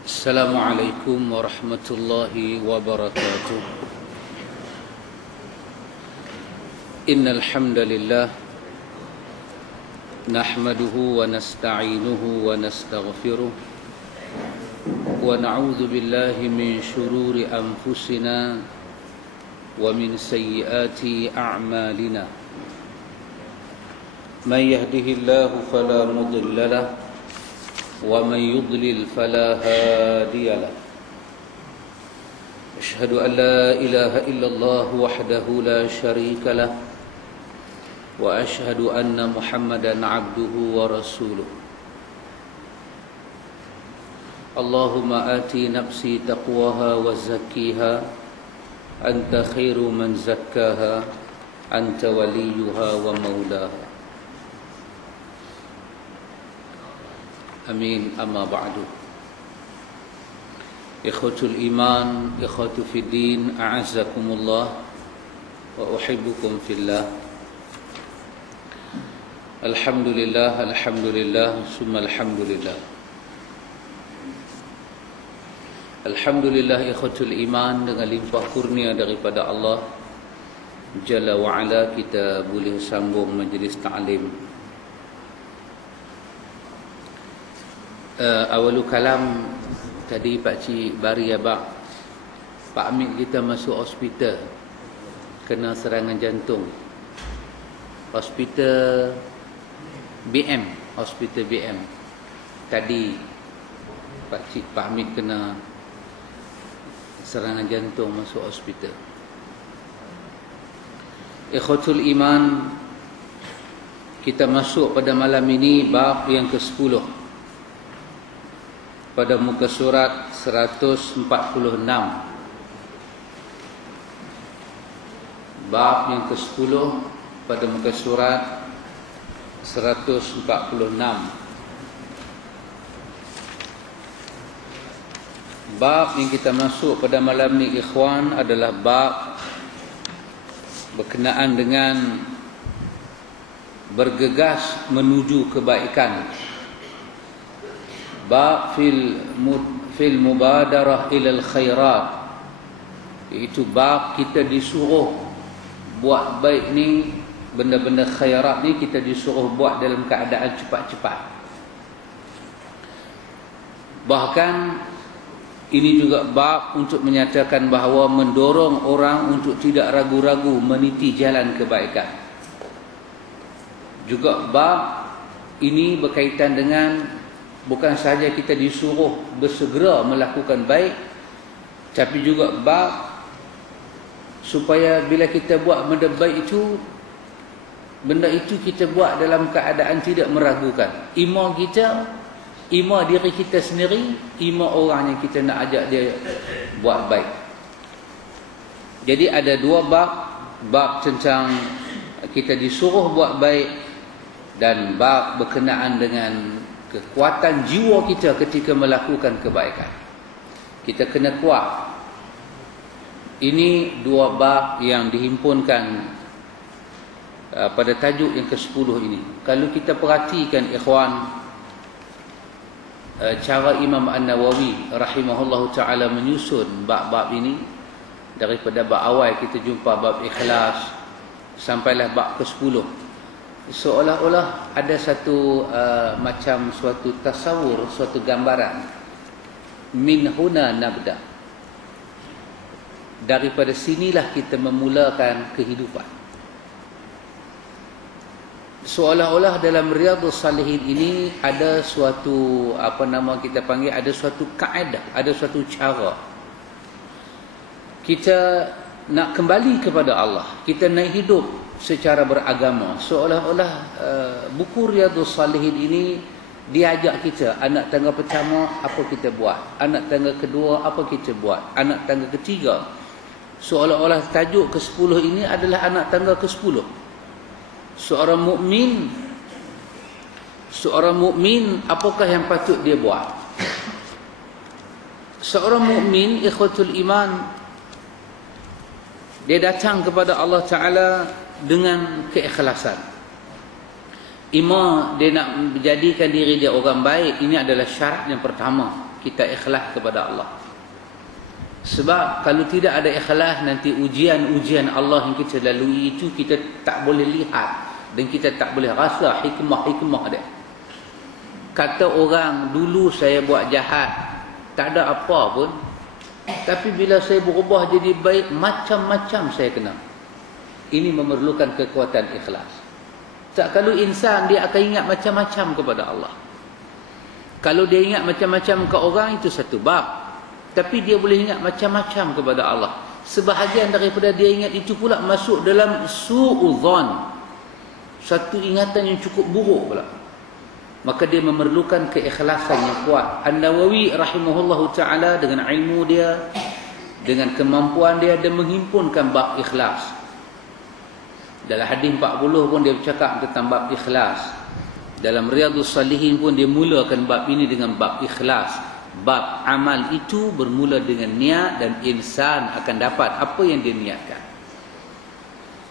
السلام عليكم ورحمة الله وبركاته. إن الحمد لله نحمده ونستعينه ونستغفره ونعوذ بالله من شرور أنفسنا ومن سيئات أعمالنا. من يهده الله فلا مضل له ومن يضلل فلا هادي له. أشهد أن لا إله إلا الله وحده لا شريك له وأشهد أن محمدا عبده ورسوله. اللهم آتي نفسي تقواها وزكيها أنت خير من زكاها أنت وليها ومولاها. Amin. Amma ba'du. Ikhwatul iman, ikhwatu fid din, a'azzakumullah wa uhibbukum fillah. Alhamdulillah, alhamdulillah, summa alhamdulillah. Alhamdulillah ikhwatul iman, dengan limpah kurnia daripada Allah Jalla wa ala, kita boleh sambung majlis ta'lim. Awalu kalam tadi Pakcik bari abang Pak Amit kita masuk hospital kena serangan jantung. Hospital BM, hospital BM. Tadi Pak Amit kena serangan jantung masuk hospital. Ikhwatul iman, kita masuk pada malam ini bab yang ke-10 pada muka surat 146. Bab yang ke-10 pada muka surat 146. Bab yang kita masuk pada malam ni ikhwan adalah bab berkenaan dengan bergegas menuju kebaikan. Bab fil mubadarah ilal khairat, iaitu bab kita disuruh buat baik ni, benda-benda khairat ni kita disuruh buat dalam keadaan cepat-cepat. Bahkan ini juga bab untuk menyatakan bahawa mendorong orang untuk tidak ragu-ragu meniti jalan kebaikan. Juga bab ini berkaitan dengan bukan sahaja kita disuruh bersegera melakukan baik, tapi juga bab supaya bila kita buat benda baik itu, benda itu kita buat dalam keadaan tidak meragukan. Ima kita, ima diri kita sendiri, ima orang yang kita nak ajak dia buat baik. Jadi ada dua bab. Bab tentang kita disuruh buat baik dan bab berkenaan dengan kekuatan jiwa kita ketika melakukan kebaikan. Kita kena kuat. Ini dua bab yang dihimpunkan pada tajuk yang ke-10 ini. Kalau kita perhatikan ikhwan, cara Imam An-Nawawi rahimahullahu ta'ala menyusun bab-bab ini, daripada bab awal kita jumpa bab ikhlas sampailah bab ke-10, seolah-olah ada satu macam suatu tasawur, suatu gambaran. Min huna nabda, daripada sinilah kita memulakan kehidupan. Seolah-olah dalam Riyadhus Salihin ini ada suatu kita panggil, ada suatu kaedah, ada suatu cara kita nak kembali kepada Allah, kita nak hidup secara beragama. Seolah-olah buku Riyadhus Salihin ini diajak kita, anak tangga pertama apa kita buat, anak tangga kedua apa kita buat, anak tangga ketiga. Seolah-olah tajuk ke-10 ini adalah anak tangga ke-10. Seorang mukmin apakah yang patut dia buat? Seorang mukmin ikhwatul iman, dia datang kepada Allah Ta'ala dengan keikhlasan. Ima dia nak menjadikan diri dia orang baik, ini adalah syarat yang pertama. kita ikhlas kepada Allah. Sebab kalau tidak ada ikhlas, nanti ujian-ujian Allah yang kita lalui itu kita tak boleh lihat dan kita tak boleh rasa hikmah-hikmah dia. Kata orang, dulu saya buat jahat, tak ada apa pun, tapi bila saya berubah jadi baik, macam-macam saya kena. Ini memerlukan kekuatan ikhlas. Tak, kalau insan dia akan ingat macam-macam kepada Allah. Kalau dia ingat macam-macam ke orang, itu satu bab. Tapi dia boleh ingat macam-macam kepada Allah. Sebahagian daripada dia ingat itu pula masuk dalam su'udhan, satu ingatan yang cukup buruk pula. Maka dia memerlukan keikhlasan yang kuat. An-Nawawi rahimahullahu ta'ala dengan ilmu dia, dengan kemampuan dia menghimpunkan bab ikhlas. Dalam hadis 40 pun dia bercakap tentang bab ikhlas. Dalam Riyadhus Shalihin pun dia mulakan bab ini dengan bab ikhlas. Bab amal itu bermula dengan niat dan insan akan dapat apa yang dia niatkan.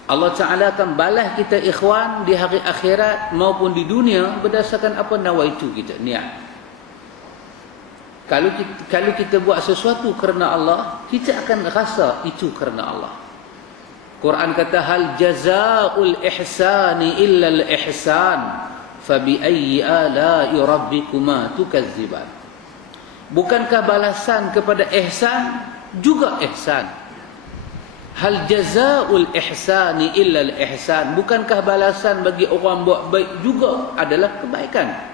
Allah Ta'ala akan balas kita ikhwan di hari akhirat maupun di dunia berdasarkan apa nawaitu kita, niat. Kalau kita buat sesuatu kerana Allah, kita akan rasa itu kerana Allah. Quran kata, hal jazaa'ul ihsani illa al-ihsan fabi ayyi ala'i rabbikuma tukazziban. Bukankah balasan kepada ihsan juga ihsan? Hal jazaa'ul ihsani illa al-ihsan. Bukankah balasan bagi orang buat baik juga adalah kebaikan?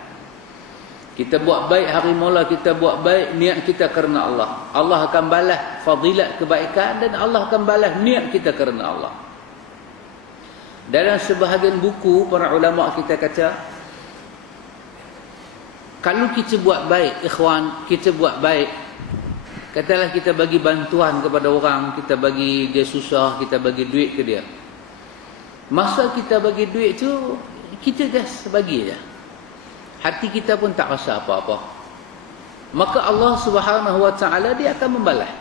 Kita buat baik hari mula, kita buat baik, niat kita kerana Allah. Allah akan balas fadilat kebaikan dan Allah akan balas niat kita kerana Allah. Dalam sebahagian buku, para ulama kita kata, kalau kita buat baik, ikhwan, kita buat baik, katalah kita bagi bantuan kepada orang, kita bagi dia susah, kita bagi duit ke dia. Masa kita bagi duit tu, kita just bagi je. Hati kita pun tak rasa apa-apa. Maka Allah Subhanahu Wa Taala dia akan membalas.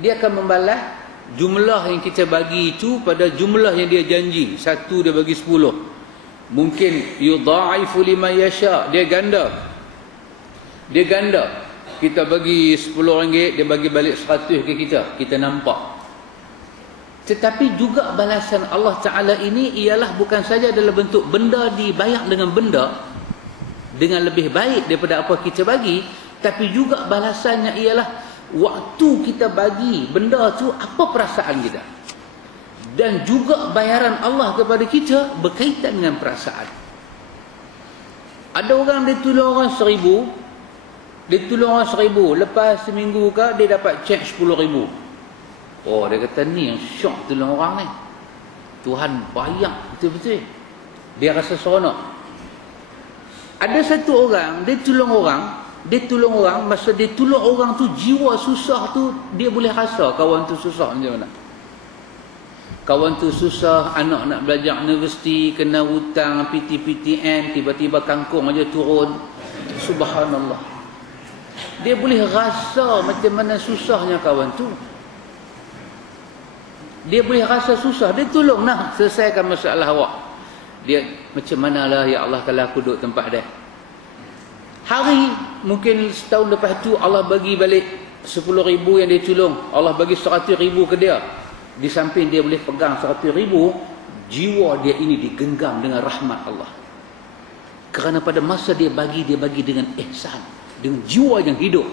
Dia akan membalas jumlah yang kita bagi itu pada jumlah yang dia janji. Satu dia bagi 10. Mungkin yudha'ifu liman yasha, dia ganda. Dia ganda. Kita bagi RM10, dia bagi balik 100 ke kita. Kita nampak. Tetapi juga balasan Allah Ta'ala ini ialah bukan saja dalam bentuk benda dibayar dengan benda, dengan lebih baik daripada apa kita bagi, tapi juga balasannya ialah waktu kita bagi benda tu, apa perasaan kita. Dan juga bayaran Allah kepada kita berkaitan dengan perasaan. Ada orang dia tolong orang 1000, dia tolong orang 1000, lepas seminggu ke dia dapat cek 10,000. Oh, dia kata ni yang syok tolong orang ni, Tuhan bayar betul-betul. Dia rasa seronok. Ada satu orang, dia tolong orang, masa dia tolong orang tu, jiwa susah tu, dia boleh rasa kawan tu susah macam mana. Kawan tu susah, anak nak belajar universiti, kena hutang, PTPTN, tiba-tiba kangkung aja turun. Subhanallah. Dia boleh rasa macam mana susahnya kawan tu. Dia boleh rasa susah, dia tolong nak selesaikan masalah awak. Dia macam manalah ya Allah kalau aku duduk tempat dia. Hari mungkin setahun lepas tu Allah bagi balik 10,000 yang dia tolong. Allah bagi 100,000 ke dia. Di samping dia boleh pegang 100,000, jiwa dia ini digenggam dengan rahmat Allah. Kerana pada masa dia bagi dengan ihsan, dengan jiwa yang hidup.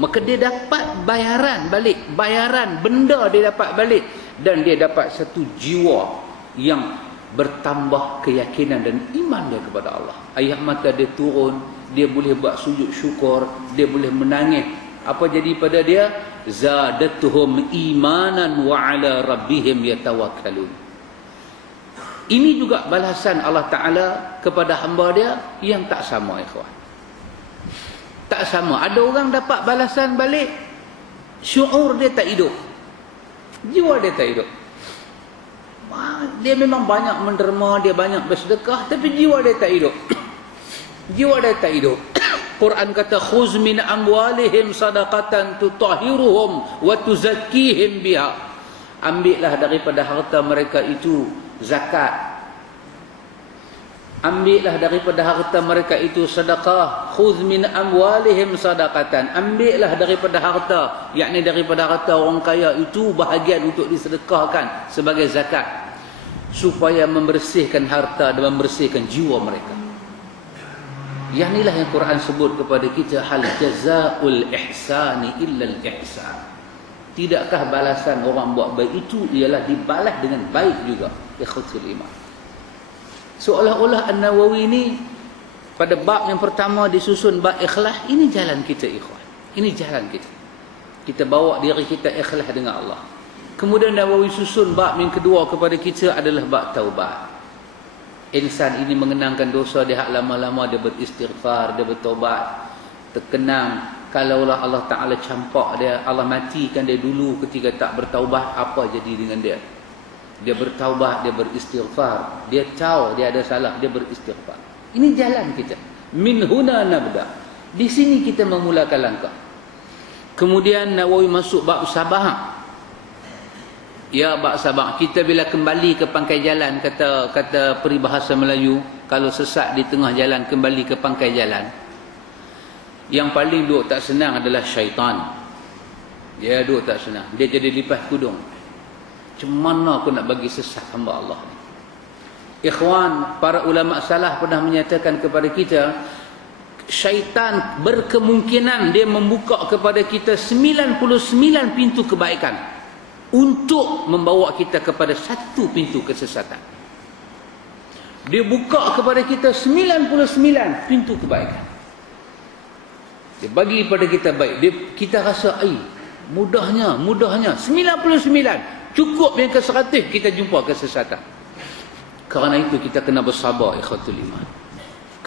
Maka dia dapat bayaran balik, bayaran benda dia dapat balik, dan dia dapat satu jiwa yang bertambah keyakinan dan iman dia kepada Allah. Air mata dia turun, dia boleh buat sujud syukur, dia boleh menangis. Apa jadi pada dia? Zadatuhum imanan wa ala rabbihim yatawakkalun. Ini juga balasan Allah Ta'ala kepada hamba dia yang tak sama, ikhwan. Tak sama. Ada orang dapat balasan balik, syuur dia tak hidup, jiwa dia tak hidup. Dia memang banyak menderma, dia banyak bersedekah, tapi jiwa dia tak hidup. Jiwa dia tak hidup. Quran kata, khuz min amwalihim sadaqatan tutahhiruhum wa tuzakkihim biha. Ambillah daripada harta mereka itu zakat. Ambillah daripada harta mereka itu sedekah, khudh min amwalihim sadaqatan, ambillah daripada harta, yakni daripada harta orang kaya itu bahagian untuk disedekahkan sebagai zakat, supaya membersihkan harta dan membersihkan jiwa mereka. Yang inilah yang Quran sebut kepada kita, hal jazaul ihsani illa al ihsan. Tidakkah balasan orang buat baik itu ialah dibalas dengan baik juga? Ikhwatul iman. Seolah-olah An-Nawawi ini pada bab yang pertama disusun bab ikhlas. Ini jalan kita ikhwan. Ini jalan kita. Kita bawa diri kita ikhlas dengan Allah. Kemudian Nawawi susun bab yang kedua kepada kita adalah bab taubat. Insan ini mengenangkan dosa dia, lama-lama dia beristighfar, dia bertaubat. Terkenang kalaulah Allah Ta'ala campak dia, Allah matikan dia dulu ketika tak bertaubat, apa jadi dengan dia? Dia bertaubat, dia beristighfar, dia tahu dia ada salah, dia beristighfar. Ini jalan kita. Min huna nabda. Di sini kita memulakan langkah. Kemudian Nawawi masuk bab sabar. Ya, bab sabar. Kita bila kembali ke pangkai jalan, kata peribahasa Melayu, kalau sesat di tengah jalan, kembali ke pangkai jalan. Yang paling duk tak senang adalah syaitan. Dia duk tak senang. Dia jadi lipas kudung. Macam mana aku nak bagi sesat hamba Allah ni? Ikhwan, para ulama salah pernah menyatakan kepada kita, syaitan berkemungkinan dia membuka kepada kita 99 pintu kebaikan untuk membawa kita kepada satu pintu kesesatan. Dia buka kepada kita 99 pintu kebaikan. Dia bagi kepada kita baik. Kita rasa mudahnya 99. Cukup yang ke 100 kita jumpa kesesatan. Kerana itu kita kena bersabar ikhwatul iman.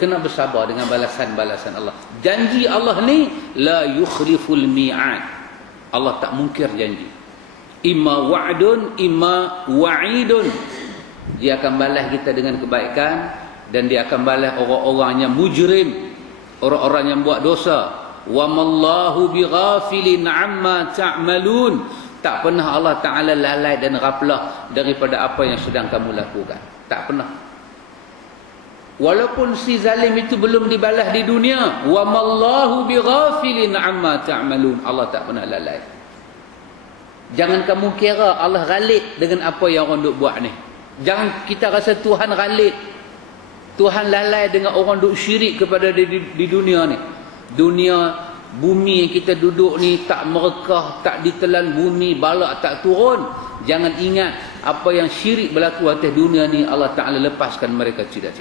Kena bersabar dengan balasan-balasan Allah. Janji Allah ni la yukhliful mi'ad. Allah tak mungkir janji. Imma wa'dun, imma wa'idun. Dia akan balas kita dengan kebaikan, dan dia akan balas orang-orang yang mujrim, orang-orang yang buat dosa. Wa mallahu bighafilin amma ta'malun. Tak pernah Allah Ta'ala lalai dan ghaflah daripada apa yang sedang kamu lakukan. Tak pernah. Walaupun si zalim itu belum dibalas di dunia, wa mallahu bighafilin amma ta'malun. Allah tak pernah lalai. Jangan kamu kira Allah ghalib dengan apa yang orang duk buat ni. Jangan kita rasa Tuhan ghalib, Tuhan lalai dengan orang duk syirik kepada di dunia ni. Dunia, bumi yang kita duduk ni tak merekah, tak ditelan bumi, balak tak turun. Jangan ingat apa yang syirik berlaku atas dunia ni Allah Ta'ala lepaskan mereka, tidak.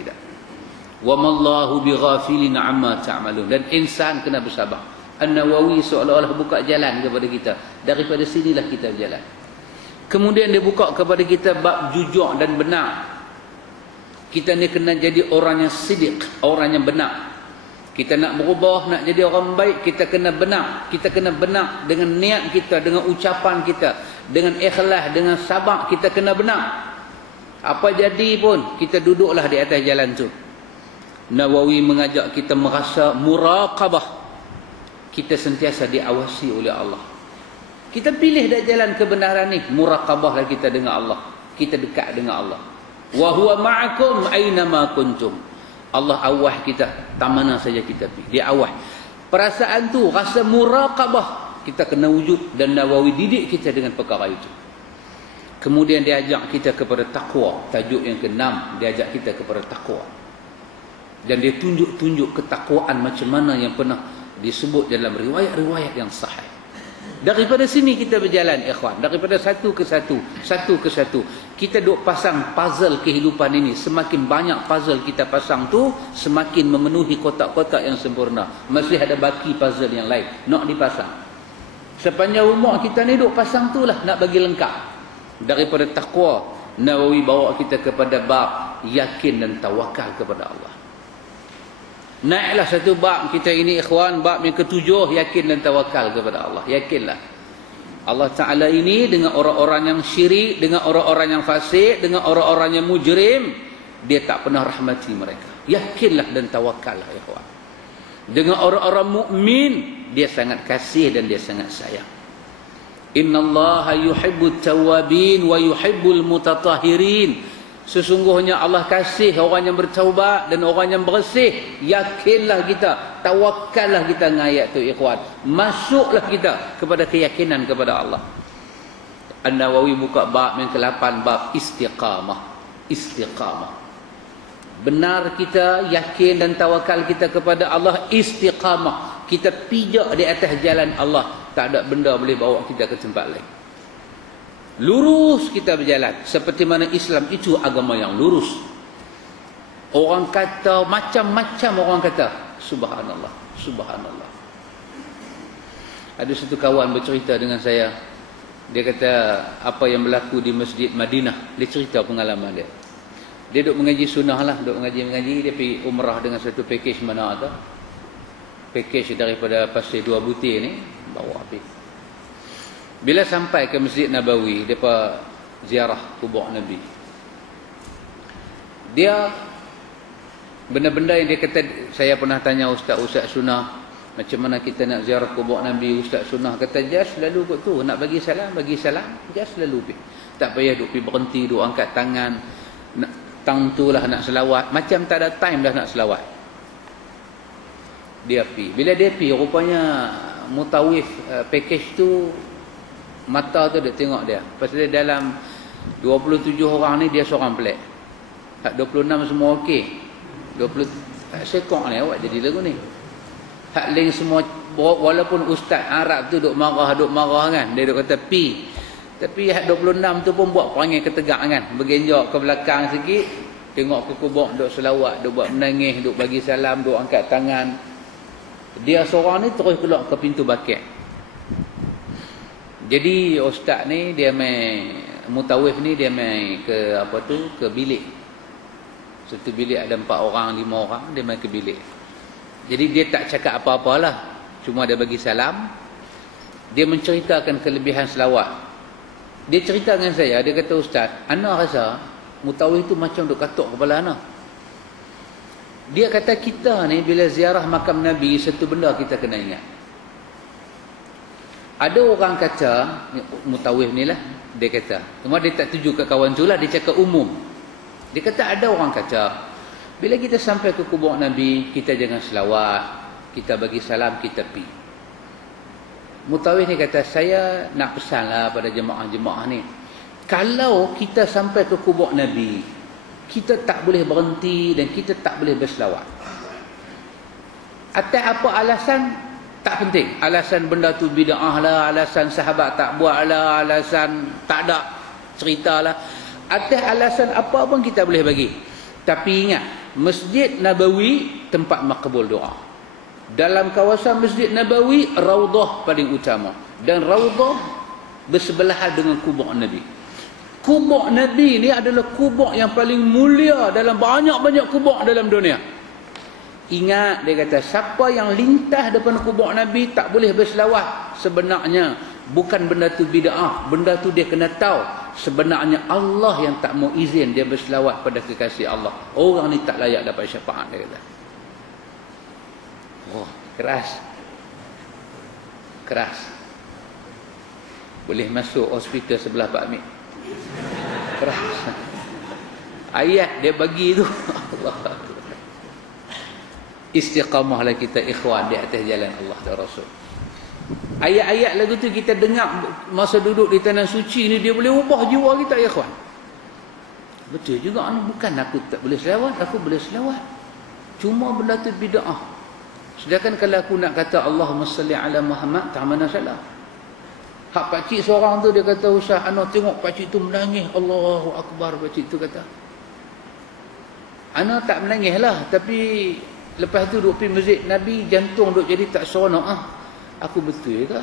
Wa mallahu bighafilin amma ta'malun. Dan insan kena bersabar. An-Nawawi seolah-olah buka jalan kepada kita. Daripada sinilah kita berjalan. Kemudian dia buka kepada kita bab jujur dan benar. Kita ni kena jadi orang yang sidiq, orang yang benar. Kita nak berubah, nak jadi orang baik, kita kena benar. Kita kena benar dengan niat kita, dengan ucapan kita, dengan ikhlas, dengan sabar, kita kena benar. Apa jadi pun, kita duduklah di atas jalan tu. Nawawi mengajak kita merasa muraqabah. Kita sentiasa diawasi oleh Allah. Kita pilih dah jalan kebenaran ni, muraqabahlah kita dengan Allah. Kita dekat dengan Allah. Wa huwa ma'akum aina ma kuntum. Allah awah kita tak mana saja kita pergi. Dia awah. Perasaan tu, rasa muraqabah, kita kena wujud, dan Nawawi didik kita dengan perkara itu. Kemudian dia ajak kita kepada taqwa. Tajuk yang ke-6, dia ajak kita kepada taqwa. Dan dia tunjuk-tunjuk ketakwaan macam mana yang pernah disebut dalam riwayat-riwayat yang sahih. Daripada sini kita berjalan ikhwan, daripada satu ke satu, satu ke satu. Kita duk pasang puzzle kehidupan ini. Semakin banyak puzzle kita pasang tu, semakin memenuhi kotak-kotak yang sempurna. Masih ada baki puzzle yang lain nak dipasang. Sepanjang umur kita ni duk pasang tu lah, nak bagi lengkap. Daripada taqwa, Nawawi bawa kita kepada bab yakin dan tawakal kepada Allah. Naiklah satu bab kita ini ikhwan, bab yang ke-7, yakin dan tawakal kepada Allah. Yakinlah Allah Ta'ala ini dengan orang-orang yang syirik, dengan orang-orang yang fasik, dengan orang-orang yang mujrim, dia tak pernah rahmati mereka. Yakinlah dan tawakallah ikhwan. Dengan orang-orang mukmin, dia sangat kasih dan dia sangat sayang. Innallaha yuhibbut tawwabin wa yuhibbul mutatahhirin. Sesungguhnya Allah kasih orang yang bertaubat dan orang yang bersih. Yakinlah kita, tawakallah kita dengan ayat tu ikhwan. Masuklah kita kepada keyakinan kepada Allah. An-Nawawi buka bab yang ke-8, bab istiqamah. Istiqamah. Benar kita, yakin dan tawakal kita kepada Allah, istiqamah. Kita pijak di atas jalan Allah. Tak ada benda boleh bawa kita ke tempat lain. Lurus kita berjalan. Seperti mana Islam itu agama yang lurus. Orang kata, macam-macam orang kata. Subhanallah. Subhanallah. Ada satu kawan bercerita dengan saya. Dia kata, apa yang berlaku di Masjid Madinah. Dia cerita pengalaman dia. Dia duduk mengaji sunnah lah. Duduk mengaji-mengaji. Dia pergi umrah dengan satu package mana tu. Package daripada Pasir Dua Butir ni. Bawa pergi. Bila sampai ke Masjid Nabawi, mereka ziarah kubur Nabi. Dia, benda-benda yang dia kata, saya pernah tanya Ustaz Sunnah, macam mana kita nak ziarah kubur Nabi. Ustaz Sunnah kata, just lalu kot tu, nak bagi salam, just lalu pergi. Tak payah duk pergi berhenti, duk angkat tangan, nak, tang tu lah nak selawat. Macam tak ada time dah nak selawat. Dia pergi. Bila dia pergi, rupanya mutawif package tu, mata tu dia tengok dia. Pasal dia dalam 27 orang ni dia seorang pelik. Hak 26 semua okey. 20 sekok ni awak jadi lagu ni. Hak lain semua, walaupun ustaz Arab tu duk marah kan. Dia duk kata pi. Tapi hak 26 tu pun buat perangai ketegak kan. Bergenjok ke belakang sikit, tengok ke kubur duk selawat, duk buat menangis, duk bagi salam, duk angkat tangan. Dia seorang ni terus keluar ke pintu bakit. Jadi ustaz ni dia mai mutawif ni dia mai ke apa tu, ke bilik. Satu bilik ada 4 orang, 5 orang, dia mai ke bilik. Jadi dia tak cakap apa-apalah. Cuma dia bagi salam. Dia menceritakan kelebihan selawat. Dia cerita dengan saya, dia kata ustaz, ana rasa mutawif tu macam duk katuk kepala ana. Dia kata kita ni bila ziarah makam Nabi, satu benda kita kena ingat. Ada orang kata, mutawif ni lah, dia kata. Cuma dia tak tuju ke kawan tu lah, dia cakap umum. Dia kata ada orang kata, bila kita sampai ke kubur Nabi, kita jangan selawat, kita bagi salam, kita pi. Mutawif ni kata, saya nak pesanlah pada jemaah-jemaah ni. Kalau kita sampai ke kubur Nabi, kita tak boleh berhenti dan kita tak boleh berselawat. Atas apa alasan? Tak penting. Alasan benda tu bid'ah lah, alasan sahabat tak buat lah, alasan tak ada cerita lah. Atas alasan apa pun kita boleh bagi. Tapi ingat, Masjid Nabawi tempat makbul doa. Dalam kawasan Masjid Nabawi, Raudah paling utama. Dan Raudah bersebelahan dengan kubur Nabi. Kubur Nabi ni adalah kubur yang paling mulia dalam banyak-banyak kubur dalam dunia. Ingat, dia kata, siapa yang lintas depan kubur Nabi tak boleh berselawat. Sebenarnya bukan benda tu bid'ah, benda tu dia kena tahu sebenarnya Allah yang tak mau izin dia berselawat pada kekasih Allah. Orang ni tak layak dapat syafaat, dia kata. Oh, keras. Keras. Boleh masuk hospital sebelah Pak Amir. Keras. Ayat dia bagi tu Allah. Istiqamahlah kita ikhwan di atas jalan Allah dan Rasul. Ayat-ayat lagu tu kita dengar masa duduk di tanah suci ni, dia boleh ubah jiwa kita ikhwan. Betul juga ni, bukan aku tak boleh selawat, aku boleh selawat. Cuma benda tu bid'ah. Sedangkan kalau aku nak kata Allahumma salli ala Muhammad, tak mana salah. Hak pakcik seorang tu dia kata, Ustaz ana tengok pakcik tu menangis, Allahu Akbar, pakcik tu kata. Ana tak menangis lah, tapi lepas tu duduk pergi masjid Nabi, jantung duduk jadi tak seronok ah. Aku betul ke?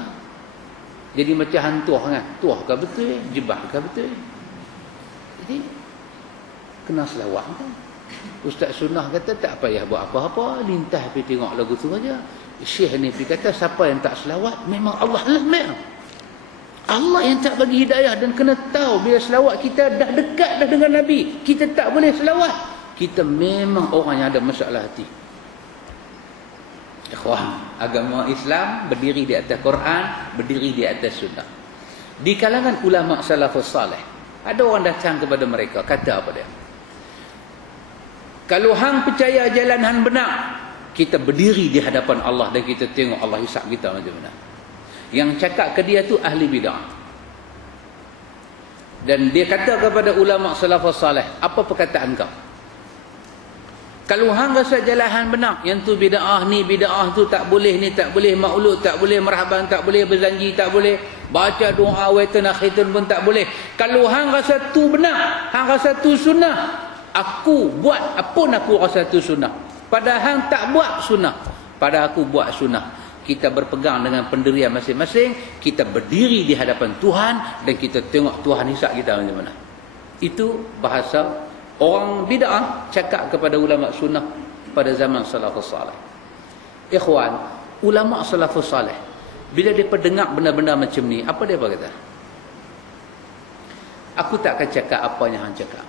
Jadi macam hantuah kan? Tuah ke betul? Jebah ke betul? Jadi kena selawat kan? Ustaz Sunnah kata tak payah buat apa-apa, lintas pergi tengok lagu tu aja. Syekh ni pergi kata siapa yang tak selawat memang Allah lah. Allah yang tak bagi hidayah. Dan kena tahu bila selawat kita dah dekat dah dengan Nabi, kita tak boleh selawat, kita memang orang yang ada masalah hati. Ikhwan, agama Islam berdiri di atas Quran, berdiri di atas sunnah. Di kalangan ulama salafus salih, ada orang datang kepada mereka, kata apa dia? Kalau hang percaya jalan hang benar, kita berdiri di hadapan Allah dan kita tengok Allah hisab kita macam mana. Yang cakap ke dia tu ahli bid'ah. Dan dia kata kepada ulama salafus salih, apa perkataan kau? Kalau hang rasa jalan hang benar, yang tu bid'ah ni bid'ah tu tak boleh, ni tak boleh, maulud tak boleh, marhaban tak boleh, berjanji tak boleh, baca doa waitan akhirun pun tak boleh. Kalau hang rasa tu benar, hang rasa tu sunnah, aku buat apa aku rasa tu sunnah. Pada hang tak buat sunnah, pada aku buat sunnah. Kita berpegang dengan pendirian masing-masing, kita berdiri di hadapan Tuhan dan kita tengok Tuhan hisab kita macam mana. Itu bahasa orang bid'ah cakap kepada ulama sunnah pada zaman salafus salih. Ikhwan, ulama salafus salih bila dia pendengar benda-benda macam ni, apa dia berkata? Aku tak akan cakap apa yang hang cakap.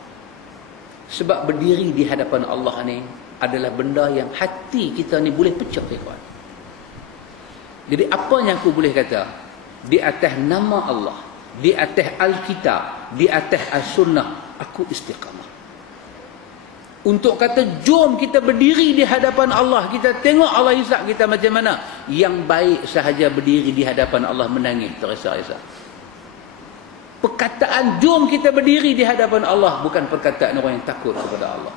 Sebab berdiri di hadapan Allah ni adalah benda yang hati kita ni boleh pecah, ikhwan. Jadi apa yang aku boleh kata, di atas nama Allah, di atas Alkitab, di atas As-Sunnah, aku istiqamah. Untuk kata jom kita berdiri di hadapan Allah, kita tengok Allah hisab kita macam mana. Yang baik sahaja berdiri di hadapan Allah menangis teresa-resa. Perkataan jom kita berdiri di hadapan Allah bukan perkataan orang yang takut kepada Allah.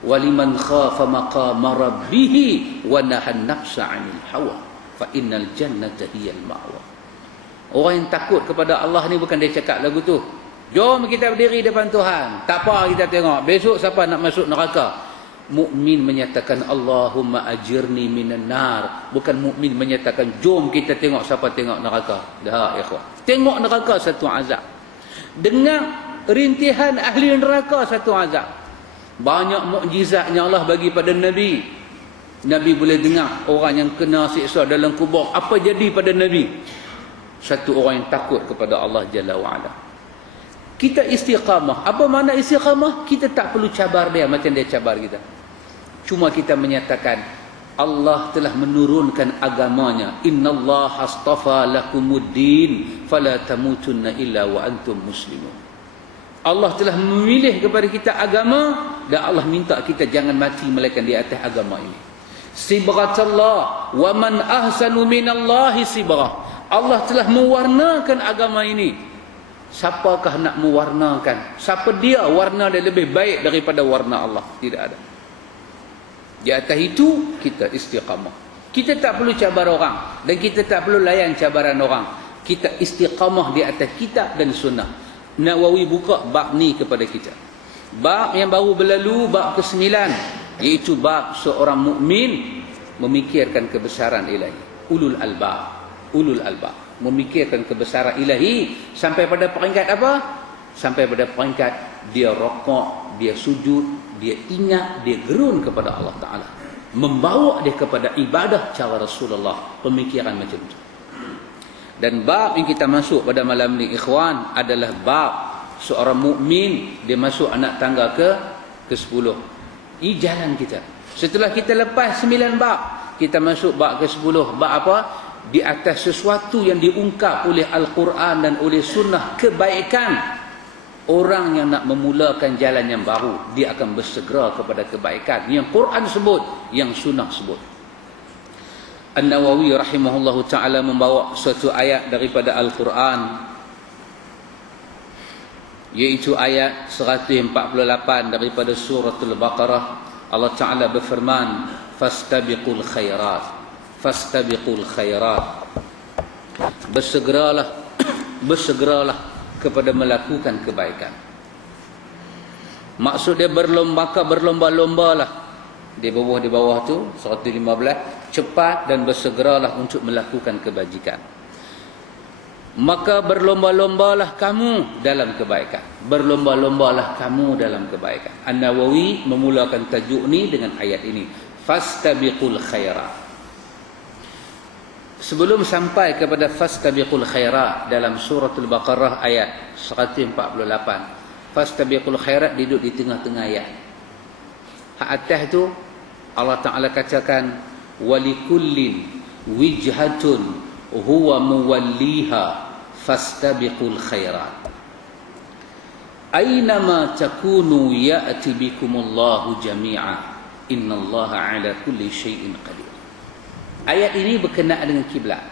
Waliman khafa maqama rabbih wa nahan nafsa 'anil hawa fa innal jannata hiyal ma'wa. Orang yang takut kepada Allah ni bukan dia cakap lagu tu, jom kita berdiri depan Tuhan, tak apa kita tengok besok siapa nak masuk neraka. Mukmin menyatakan Allahumma ajirni minan nar, bukan mukmin menyatakan jom kita tengok siapa tengok neraka. Dah ikhwan, tengok neraka satu azab, dengar rintihan ahli neraka satu azab. Banyak mukjizatnya Allah bagi pada Nabi. Nabi boleh dengar orang yang kena siksa dalam kubur, apa jadi pada Nabi? Satu orang yang takut kepada Allah Jalla wa'ala. Kita istiqamah. Apa makna istiqamah? Kita tak perlu cabar dia macam dia cabar kita. Cuma kita menyatakan Allah telah menurunkan agamanya. Innallaha astafa lakumuddin fala tamutunna illa wa antum muslimun. Allah telah memilih kepada kita agama dan Allah minta kita jangan mati melainkan di atas agama ini. Sibghatullah wa man ahsanu minallahi sibghah. Allah telah mewarnakan agama ini. Siapakah nak mewarnakan? Siapa dia warna dia lebih baik daripada warna Allah? Tidak ada. Di atas itu kita istiqamah. Kita tak perlu cabar orang dan kita tak perlu layan cabaran orang. Kita istiqamah di atas kitab dan sunnah. Nawawi buka bab ni kepada kita. Bab yang baru berlalu, bab ke-9, iaitu bab seorang mukmin memikirkan kebesaran ilahi. Ulul albab memikirkan kebesaran ilahi sampai pada peringkat apa? Sampai pada peringkat dia rokok, dia sujud, dia ingat, dia gerun kepada Allah Ta'ala, membawa dia kepada ibadah cara Rasulullah, pemikiran macam itu. Dan bab yang kita masuk pada malam ni ikhwan adalah bab seorang mukmin dia masuk anak tangga ke-10. Ini jalan kita. Setelah kita lepas 9 bab, kita masuk bab ke-10. Bab apa? Di atas sesuatu yang diungkap oleh Al-Quran dan oleh sunnah kebaikan. Orang yang nak memulakan jalan yang baru, dia akan bersegera kepada kebaikan. Yang Quran sebut, yang sunnah sebut. An-Nawawi rahimahullahu ta'ala membawa suatu ayat daripada Al-Quran, iaitu ayat 148 daripada suratul Baqarah. Allah Ta'ala berfirman, fastabiqul khairat, fastabiqul khairat, bersegeralah kepada melakukan kebaikan. Maksud dia berlomba-lombalah. Di bawah tu 115, cepat dan bersegeralah untuk melakukan kebajikan. Maka berlomba-lombalah kamu dalam kebaikan. Berlomba-lombalah kamu dalam kebaikan. An-Nawawi memulakan tajuk ni dengan ayat ini, fastabiqul khairat. Sebelum sampai kepada fastabiqul khairat dalam suratul Baqarah ayat 148, fastabiqul khairat duduk di tengah-tengah ayat. Hak atas tu Allah Ta'ala katakan walikullin wijhatun huwa muwalliha fastabiqul khairat. Aynama takunu ya'ti bikumullahu jami'a. Innallaha ala kulli syai'in qadir. Ayat ini berkenaan dengan kiblat.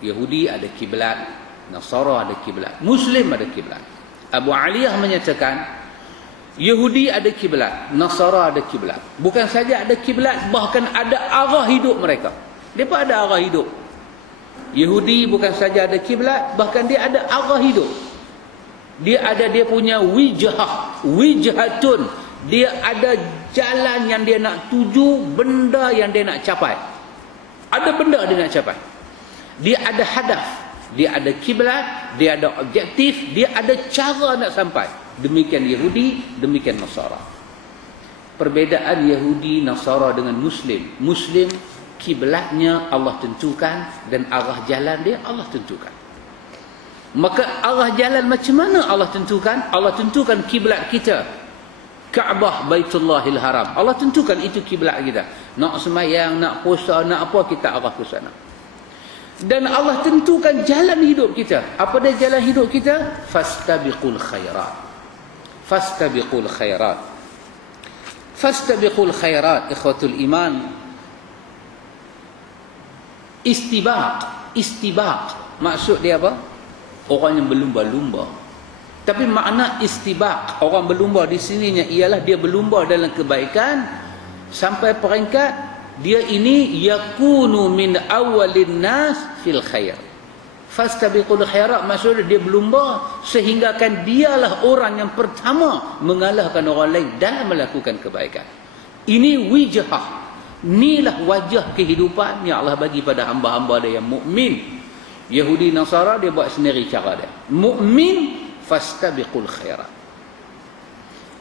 Yahudi ada kiblat, Nasara ada kiblat, Muslim ada kiblat. Abu Aliyah menyatakan Yahudi ada kiblat, Nasara ada kiblat. Bukan saja ada kiblat, bahkan ada arah hidup mereka. Mereka ada arah hidup. Yahudi bukan saja ada kiblat, bahkan dia ada arah hidup. Dia ada dia punya wijah, wijhatun. Dia ada jalan yang dia nak tuju, benda yang dia nak capai. Ada benda dia nak capai. Dia ada hadaf, dia ada kiblat, dia ada objektif, dia ada cara nak sampai. Demikian Yahudi, demikian Nasara. Perbezaan Yahudi, Nasara dengan Muslim. Muslim, kiblatnya Allah tentukan dan arah jalan dia Allah tentukan. Maka arah jalan macam mana Allah tentukan? Allah tentukan kiblat kita. Kaabah Baitullahil Haram. Allah tentukan itu kiblat kita. Nak semayang, nak puasa, nak apa, kita arah ke sana. Dan Allah tentukan jalan hidup kita. Apa dia jalan hidup kita? Fastabiqul khairat. Fastabiqul khairat. Fastabiqul khairat, ikhwatul iman. Istibaq. Maksud dia apa? Orang yang berlumba-lumba. Tapi makna istibaq, orang berlumba di sininya ialah dia berlumba dalam kebaikan sampai peringkat dia ini yakunu min awwalin nas fil khair. Fastabiqul khairat maksudnya dia berlumba sehinggakan dialah orang yang pertama mengalahkan orang lain dalam melakukan kebaikan. Ini wijah. Inilah wajah kehidupan yang Allah bagi pada hamba-hamba dia yang mukmin. Yahudi Nasara dia buat sendiri cara dia. Mukmin fastabiqul khairat.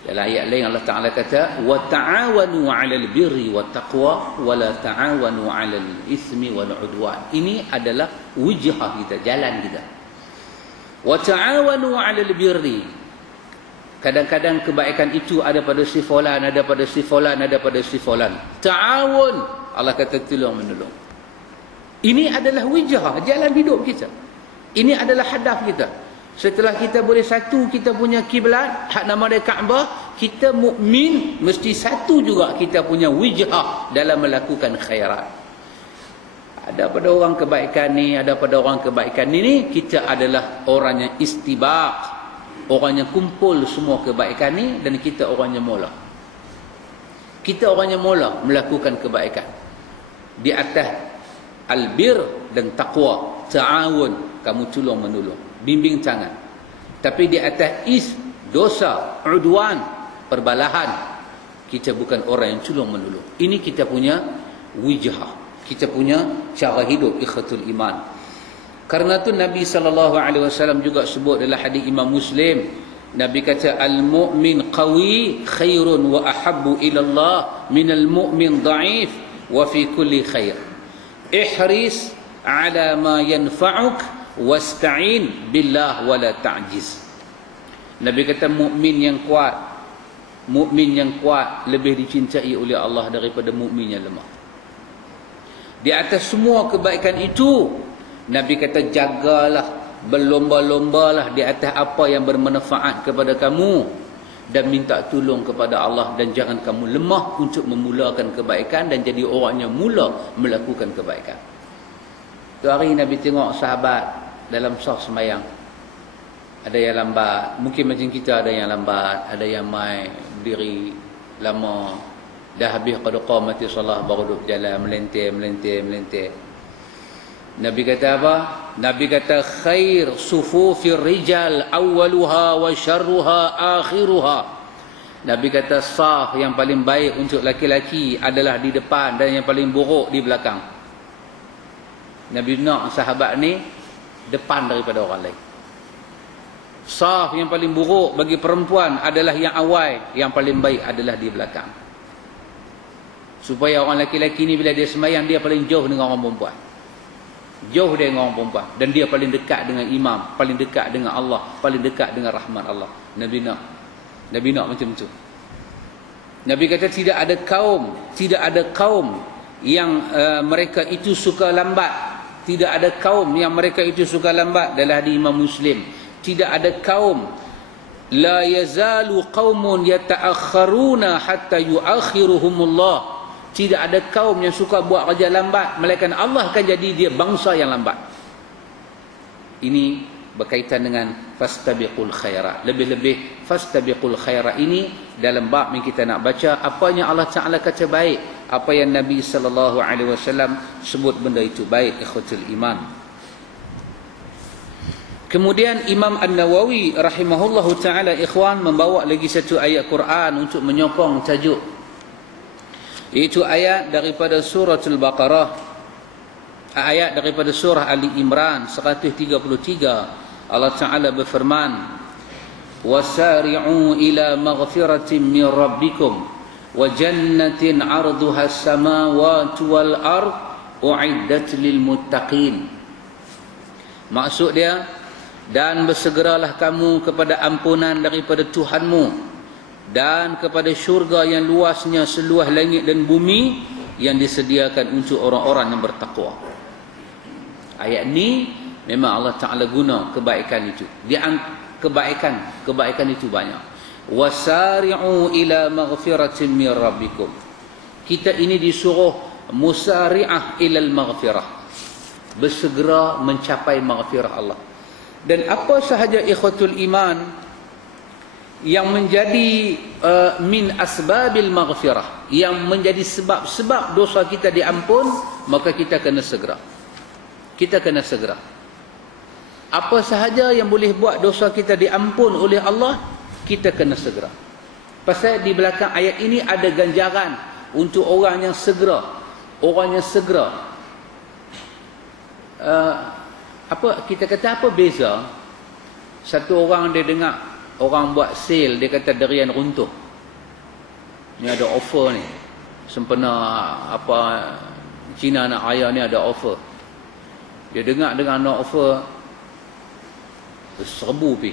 Dalam ayat lain Allah Taala kata wa ta'awanu 'alal birri wat taqwa wa la ta'awanu 'alal itsmi wal 'udwan. Ini adalah wujhah kita, jalan kita. Wa ta'awanu 'alal birri. Kadang-kadang kebaikan itu ada pada si fulan, ada pada si fulan, ada pada si fulan. Ta'awun, Allah kata tolong menolong. Ini adalah wujhah, jalan hidup kita. Ini adalah hadaf kita. Setelah kita boleh satu, kita punya kiblat, hak nama dia Kaabah, kita mukmin mesti satu juga kita punya wijah dalam melakukan khairat. Ada pada orang kebaikan ni, ada pada orang kebaikan ni, kita adalah orang yang istibaq, orang yang kumpul semua kebaikan ni, dan kita orang yang mula. Kita orang yang mula melakukan kebaikan. Di atas albir dan taqwa, ta'awun, kamu tolong menolong, bimbing tangan. Tapi di atas dosa, udwan, perbalahan, kita bukan orang yang tolong menolong. Ini kita punya wijah, kita punya cara hidup, ikhwatul iman. Karena tu Nabi SAW juga sebut dalam hadis Imam Muslim, Nabi kata al-mu'min qawi khairun wa ahabbu ila Allah minal mu'min dha'if wa fi kulli khair. Ihris ala ma yanfa'uk wasta'in billah wala ta'jiz. Nabi kata mukmin yang kuat lebih dicintai oleh Allah daripada mukmin yang lemah. Di atas semua kebaikan itu, Nabi kata jagalah, berlomba-lombalah di atas apa yang bermanfaat kepada kamu dan minta tolong kepada Allah, dan jangan kamu lemah untuk memulakan kebaikan dan jadi orang yang mula melakukan kebaikan. Tu hari Nabi tengok sahabat dalam sah semayang, ada yang lambat, mungkin macam kita, ada yang lambat, ada yang mai berdiri lama, dah habis qad qamati solah baru duduk jalan melentir. Nabi kata apa? Nabi kata khair sufufir rijal awwaluha wa syarruha akhiruha. Nabi kata saf yang paling baik untuk laki-laki adalah di depan dan yang paling buruk di belakang. Nabi nak sahabat ni depan daripada orang lain. Saf yang paling buruk bagi perempuan adalah yang awal, yang paling baik adalah di belakang. Supaya orang laki-laki ni bila dia semayang, dia paling jauh dengan orang perempuan. Jauh dengan orang perempuan, dan dia paling dekat dengan imam, paling dekat dengan Allah, paling dekat dengan rahmat Allah. Nabi nak macam tu. Nabi kata tidak ada kaum yang mereka itu suka lambat. Tidak ada kaum yang mereka itu suka lambat. Dalam hadis Imam Muslim, tidak ada kaum la yazalu qaumun yata'akhkharuna hatta yu'akhiruhumullah. Tidak ada kaum yang suka buat kerja lambat, melainkan Allah akan jadi dia bangsa yang lambat. Ini berkaitan dengan fastabiqul khairat. Lebih-lebih fastabiqul khairat ini dalam bab yang kita nak baca, apa yang Allah Taala kata baik, apa yang Nabi sallallahu alaihi wasallam sebut benda itu baik, ikhwatul iman. Kemudian Imam An-Nawawi rahimahullahu taala ikhwan membawa lagi satu ayat Quran untuk menyokong tajuk, iaitu ayat daripada surah Al-Baqarah, ayat daripada surah Ali Imran 133. Allah Ta'ala berfirman, wasari'u ila maghfiratin min rabbikum wa jannatin 'arduha as-samawati wal ard u'iddat lil muttaqin. Maksud dia, dan bersegeralah kamu kepada ampunan daripada Tuhanmu dan kepada syurga yang luasnya seluas langit dan bumi yang disediakan untuk orang-orang yang bertakwa. Ayat ni memang Allah Ta'ala guna kebaikan itu. Dia kebaikan itu banyak. Wasari'u ila maghfiratin min rabbikum. Kita ini disuruh musari'ah ilal maghfirah, bersegera mencapai maghfirah Allah. Dan apa sahaja ikhwatul iman yang menjadi min asbabil maghfirah, yang menjadi sebab-sebab dosa kita diampun, maka kita kena segera. Kita kena segera. Apa sahaja yang boleh buat dosa kita diampun oleh Allah, kita kena segera. Pasal di belakang ayat ini ada ganjaran untuk orang yang segera. Orang yang segera. Apa kita kata, apa beza? Satu orang dia dengar orang buat sale, dia kata derian runtuh. Ni ada offer ni. Sempena apa Cina nak raya ni ada offer. Dia dengar dengan nak offer 1,000 pi.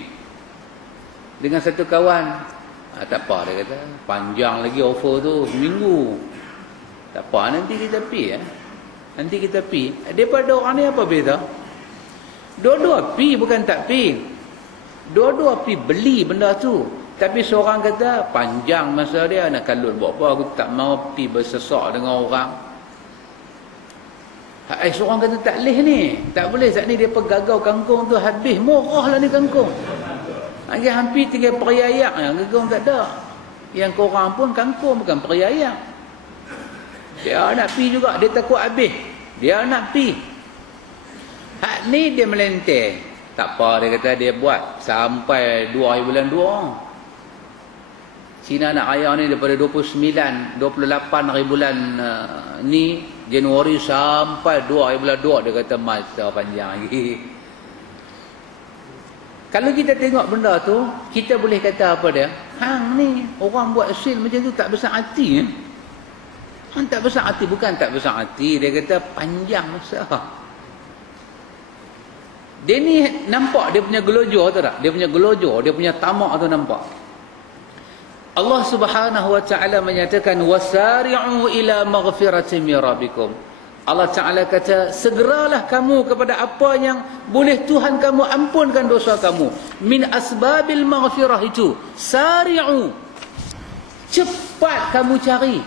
Dengan satu kawan, tak apa, dia kata panjang lagi offer tu seminggu. Tak apa, nanti kita pi nanti kita pi. Daripada orang ni apa beza? Dua-dua pi, bukan tak pi. Dua-dua pi beli benda tu. Tapi seorang kata panjang masa dia, nak kalut buat apa, aku tak mau pi bersesak dengan orang. Seorang kata tak boleh ni, tak boleh saat ni dia pegagau kangkung tu habis, murah lah ni kangkung. Lagi hampir 3 peri ayak, kangkung tak ada. Yang korang pun kangkung bukan peri ayak. Dia nak pi juga, dia takut habis, dia nak pi. Hak ni dia melentir. Tak apa, dia kata dia buat sampai 2 hari bulan 2. Cina nak raya ni daripada 28 hari bulan ni Januari sampai 2 hari bulan 2, dia kata masa panjang lagi. Kalau kita tengok benda tu, kita boleh kata apa dia? Hang ni orang buat sale macam tu tak besar hati. Hang tak besar hati, bukan tak besar hati, dia kata panjang masa. Dia ni nampak dia punya gelojor tu tak? Dia punya gelojor, dia punya tamak tu nampak. Allah Subhanahu wa taala menyatakan wasari'u ila maghfiratin min rabbikum. Allah Taala kata segeralah kamu kepada apa yang boleh Tuhan kamu ampunkan dosa kamu. Min asbabil maghfirah itu. Sari'u. Cepat kamu cari.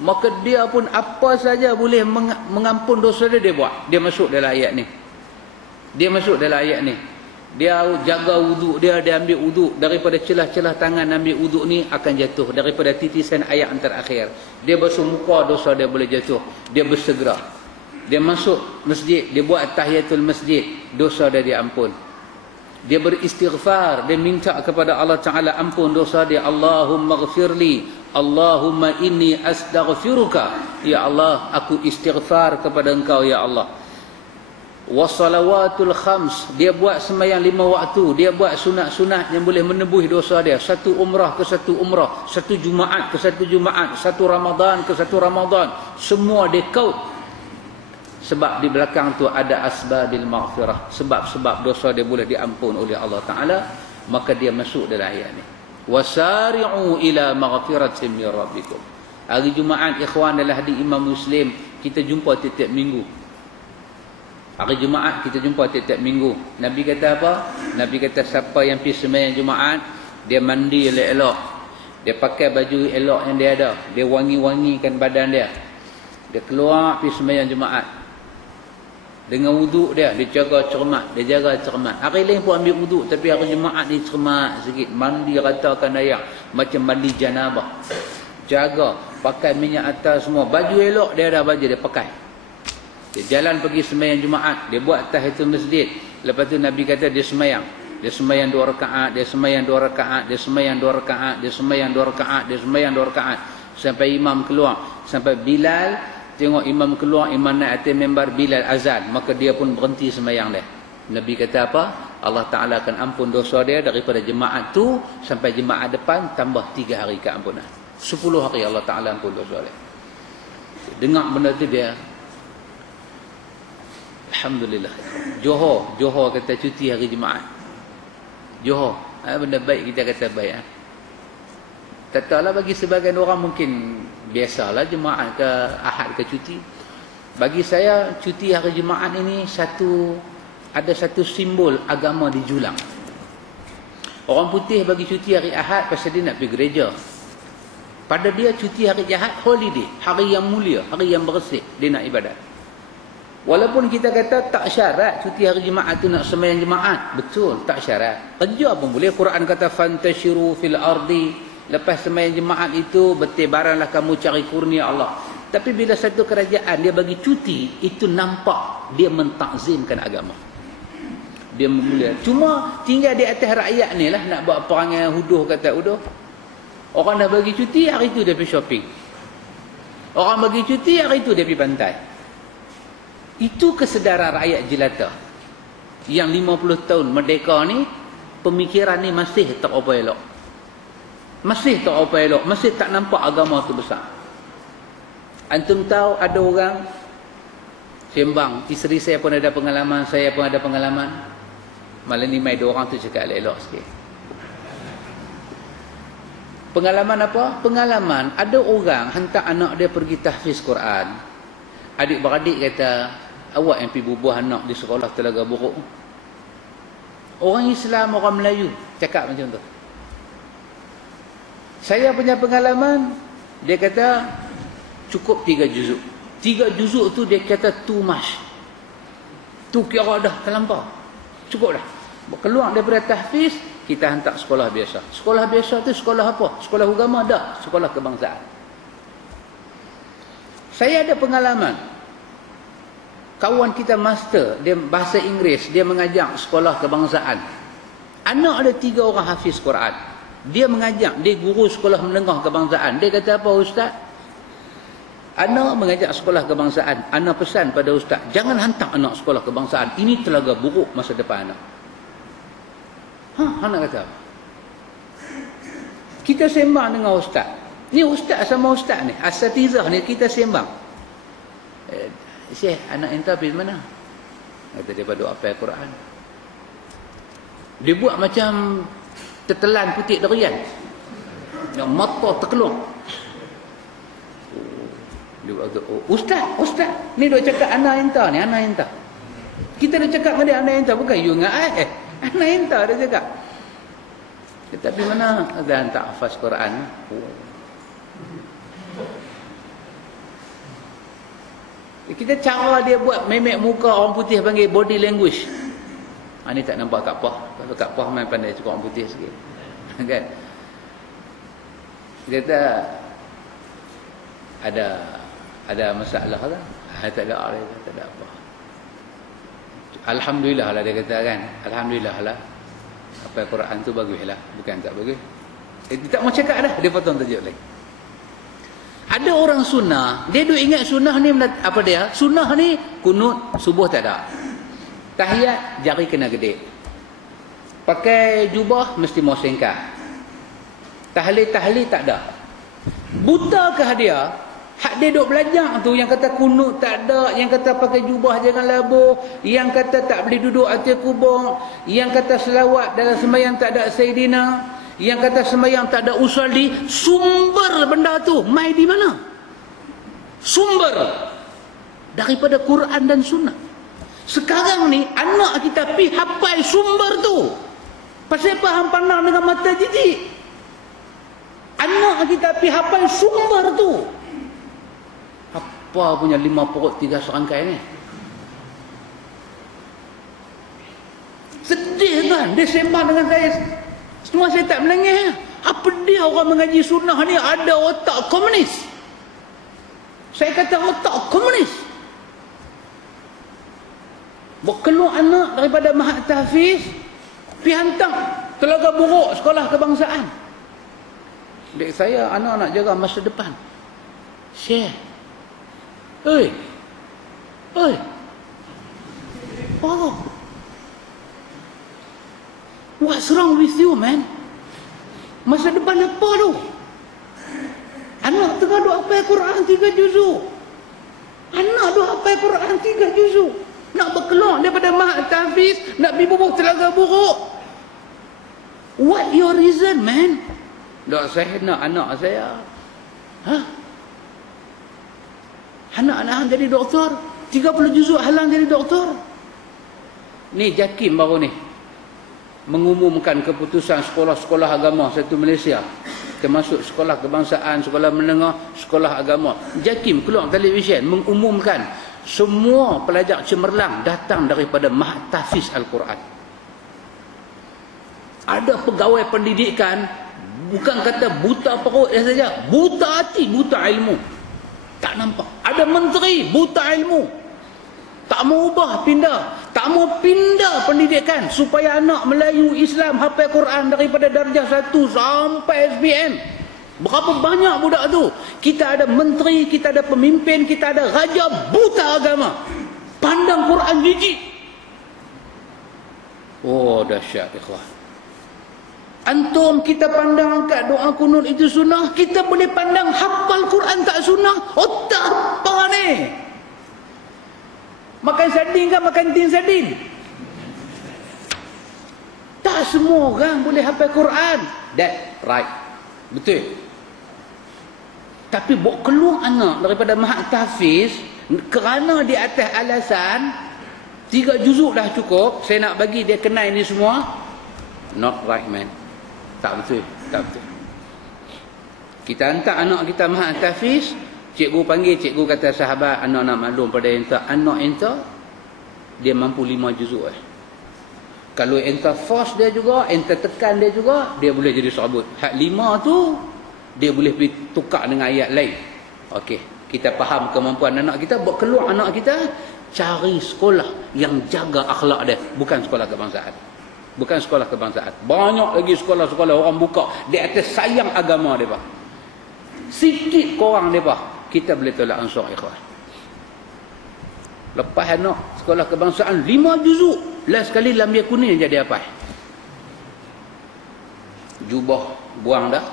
Maka dia pun apa saja boleh mengampun dosa dia, dia buat. Dia masuk dalam ayat ni. Dia masuk dalam ayat ni. Dia jaga wuduk dia, dia ambil wuduk daripada celah-celah tangan, ambil wuduk ni akan jatuh daripada titisan ayat yang terakhir. Dia basuh muka, dosa dia boleh jatuh. Dia bersegera. Dia masuk masjid, dia buat tahiyatul masjid, dosa dia diampun. Dia beristighfar, dia minta kepada Allah Taala ampun dosa dia. Allahumma ghfirli, Allahumma inni astaghfiruka. Ya Allah, aku istighfar kepada Engkau ya Allah. Wassalawatul khams, dia buat sembahyang 5 waktu, dia buat sunat-sunat yang boleh menebus dosa dia. Satu umrah ke satu umrah, satu Jumaat ke satu Jumaat, satu Ramadan ke satu Ramadan, semua dia kaut. Sebab di belakang tu ada asbabil maghfirah, sebab-sebab dosa dia boleh diampun oleh Allah Ta'ala. Maka dia masuk dalam ayat ni, wasari'u ila maghfiratin min rabbikum. Hari Jumaat ikhwan dalam hadis Imam Muslim, kita jumpa tiap-tiap minggu. Hari Jumaat kita jumpa tiap-tiap minggu. Nabi kata apa? Nabi kata siapa yang pergi sembahyang Jumaat, dia mandi elok-elok, dia pakai baju elok yang dia ada, dia wangi-wangikan badan dia, dia keluar pergi sembahyang Jumaat dengan wuduk dia jaga cermat, dia jaga cermat. Hari lain pun ambil wuduk, tapi hari Jumaat ni cermat sikit, mandi ratakan air macam mandi janabah, jaga, pakai minyak atas semua, baju elok dia ada, baju dia pakai, dia jalan pergi sembahyang Jumaat, dia buat tahiyatul masjid. Lepas tu Nabi kata dia sembahyang 2 rakaat, dia sembahyang 2 rakaat, dia sembahyang 2 rakaat, dia sembahyang 2 rakaat, dia sembahyang 2 rakaat, sampai imam keluar, sampai Bilal tengok imam keluar, imam naik atas mimbar, Bilal azan, maka dia pun berhenti sembahyang dia. Nabi kata apa? Allah Ta'ala akan ampun dosa dia daripada jemaat tu sampai jemaat depan, tambah 3 hari keampunan. 10 hari Allah Ta'ala ampun dosa dia. Dengar benda tu dia, alhamdulillah. Johor kata cuti hari Jumaat. Johor, benda baik kita kata baik. Tak tahulah, bagi sebagian orang mungkin biasalah Jumaat ke Ahad ke cuti. Bagi saya cuti hari Jumaat ini ada satu simbol agama dijulang. Orang putih bagi cuti hari Ahad pasal dia nak pergi gereja. Pada dia cuti hari Ahad holiday, hari yang mulia, hari yang bersih, dia nak ibadat. Walaupun kita kata tak syarat cuti hari Jumaat tu nak sembahyang Jumaat, betul, tak syarat. Kerja pun boleh. Quran kata fantashiru fil ardi, lepas sembahyang Jumaat itu bertebaranlah kamu cari kurnia Allah. Tapi bila satu kerajaan dia bagi cuti, itu nampak dia mentakzimkan agama, dia memulia. Cuma tinggal di atas rakyat ni lah nak buat perangai huduh kata huduh. Orang dah bagi cuti, hari itu dia pergi shopping. Orang bagi cuti, hari itu dia pergi pantai. Itu kesedaran rakyat jelata yang 50 tahun merdeka ni, pemikiran ni masih tak apa elok, masih tak apa elok, masih tak nampak agama tu besar. Antum tahu ada orang sembang, isteri saya pun ada pengalaman, saya pun ada pengalaman. Malam ni mai 2 orang tu cakap elok sikit. Pengalaman apa? Pengalaman ada orang hantar anak dia pergi tahfiz Quran. Adik-beradik kata, awak yang pergi bubuh anak di sekolah Telaga Buruk. Orang Islam, orang Melayu cakap macam tu. Saya punya pengalaman, dia kata cukup 3 juzuk. 3 juzuk tu dia kata too much. Tu kira dah terlampau. Cukup dah. Keluar daripada tahfiz, kita hantar sekolah biasa. Sekolah biasa tu sekolah apa? Sekolah agama dah, sekolah kebangsaan. Saya ada pengalaman, kawan kita master, dia bahasa Inggeris, dia mengajar sekolah kebangsaan. Anak ada 3 orang hafiz Quran. Dia mengajar, dia guru sekolah menengah kebangsaan. Dia kata apa, Ustaz? Anak mengajar sekolah kebangsaan. Anak pesan pada Ustaz, jangan hantar anak sekolah kebangsaan. Ini Telaga Buruk masa depan anak. Anak kata apa? Kita sembang dengan Ustaz. Ni Ustaz sama Ustaz ni, asatizah ni, kita sembang. Syekh, anak entah pergi mana? Kata dia pada hafal Quran. Dia buat macam tertelan putik durian, yang mata terkeluar. Dia kata, oh, Ustaz, ni duk cakap anak entah ni, anak entah. Kita dah cakap dengan dia anak entah, bukan you dengan anak entah dia cakap. Tapi mana ada hantar hafaz Quran? Kita cara dia buat memek muka, orang putih panggil body language. Ni tak nampak Kak Pah. Kalau Kak Pah main pandai cukup orang putih sikit. Kan? Dia kata ada masalah tak? Tak ada, tak ada apa. Alhamdulillah lah dia kata kan. Alhamdulillah lah. Apa Quran tu baguslah, bukan tak bagus. Dia tak mau cakap dah, dia potong tajuk lagi. Ada orang sunnah, dia duk ingat sunnah ni apa dia? Sunnah ni kunut subuh tak ada. Tahiyat jari kena gede. Pakai jubah mesti mau singkat. Tahlil tak ada. Butakah dia? Hak dia duk belajar tu, yang kata kunut tak ada, yang kata pakai jubah jangan labuh, yang kata tak boleh duduk atas kubur, yang kata selawat dalam sembahyang tak ada Sayyidina, yang kata sembahyang tak ada usalli. Sumber benda tu mai di mana? Sumber daripada Quran dan Sunnah. Sekarang ni anak kita pi hafal sumber tu, Pasal apa hang pandang dengan mata jijik? Anak kita pergi hafal sumber tu. Apa punya 5 perut 3 serangkai ni? Sedih kan? Dia sembang dengan saya. Semua saya tak melengah. Apa dia orang mengaji sunnah ni ada otak komunis? Saya kata otak komunis. Bawa keluar anak daripada Mahat Tahfiz, pergi hantar Telaga Buruk sekolah kebangsaan. Dek saya, anak nak jaga masa depan. Syekh. Oi. Oh. What's wrong with you, man? Masa depan apa tu? Anak tengah duk hafal Quran 3 juzuk. Anak duk hafal Quran 3 juzuk. Nak berkeluar daripada Mahat Tahfiz, nak pergi bubuh Telaga Buruk. What your reason, man? Dok, saya nak anak saya. Anak-anak jadi doktor. 30 juzuk halang jadi doktor. Ni JAKIM baru ni mengumumkan keputusan sekolah-sekolah agama satu Malaysia, termasuk sekolah kebangsaan, sekolah menengah, sekolah agama. JAKIM keluar televisyen mengumumkan semua pelajar cemerlang datang daripada Mahat Tahfiz Al-Quran. Ada pegawai pendidikan bukan kata buta perut saja, buta hati, buta ilmu. Tak nampak. Ada menteri buta ilmu. Tak mau ubah, pindah. Tak mau pindah pendidikan supaya anak Melayu Islam hafal Quran daripada darjah 1 sampai SPM. Berapa banyak budak tu? Kita ada menteri, kita ada pemimpin, kita ada raja buta agama. Pandang Quran jijik. Oh, dahsyat ikhwan. Antum kita pandang angkat doa kunut itu sunnah, kita boleh pandang hafal Quran tak sunnah. Otak apa ni? Makan sardin kan makan tin sardin? Tak semua orang boleh hafal Quran. That right. Betul. Tapi bawa keluar anak daripada Mahat Tahfiz kerana di atas alasan 3 juzuk dah cukup, saya nak bagi dia kenal ini semua. Not right, man. Tak betul, tak betul. Kita hantar anak kita Mahat Tahfiz, cikgu panggil, cikgu kata sahabat, anak nak maklum pada anak enta dia mampu 5 juzuk. Kalau enta force dia juga, enta tekan dia juga, dia boleh jadi serabut. Hak 5 tu dia boleh pergi tukar dengan ayat lain. Okey, kita faham kemampuan anak kita, buat keluar anak kita, cari sekolah yang jaga akhlak dia, bukan sekolah kebangsaan. Bukan sekolah kebangsaan. Banyak lagi sekolah-sekolah orang buka di atas sayang agama mereka. Sikit korang mereka, kita boleh tolak ansur ikhwan. Lepas anak sekolah kebangsaan 5 juzuk, last sekali lambia kuning jadi apa? Jubah buang dah.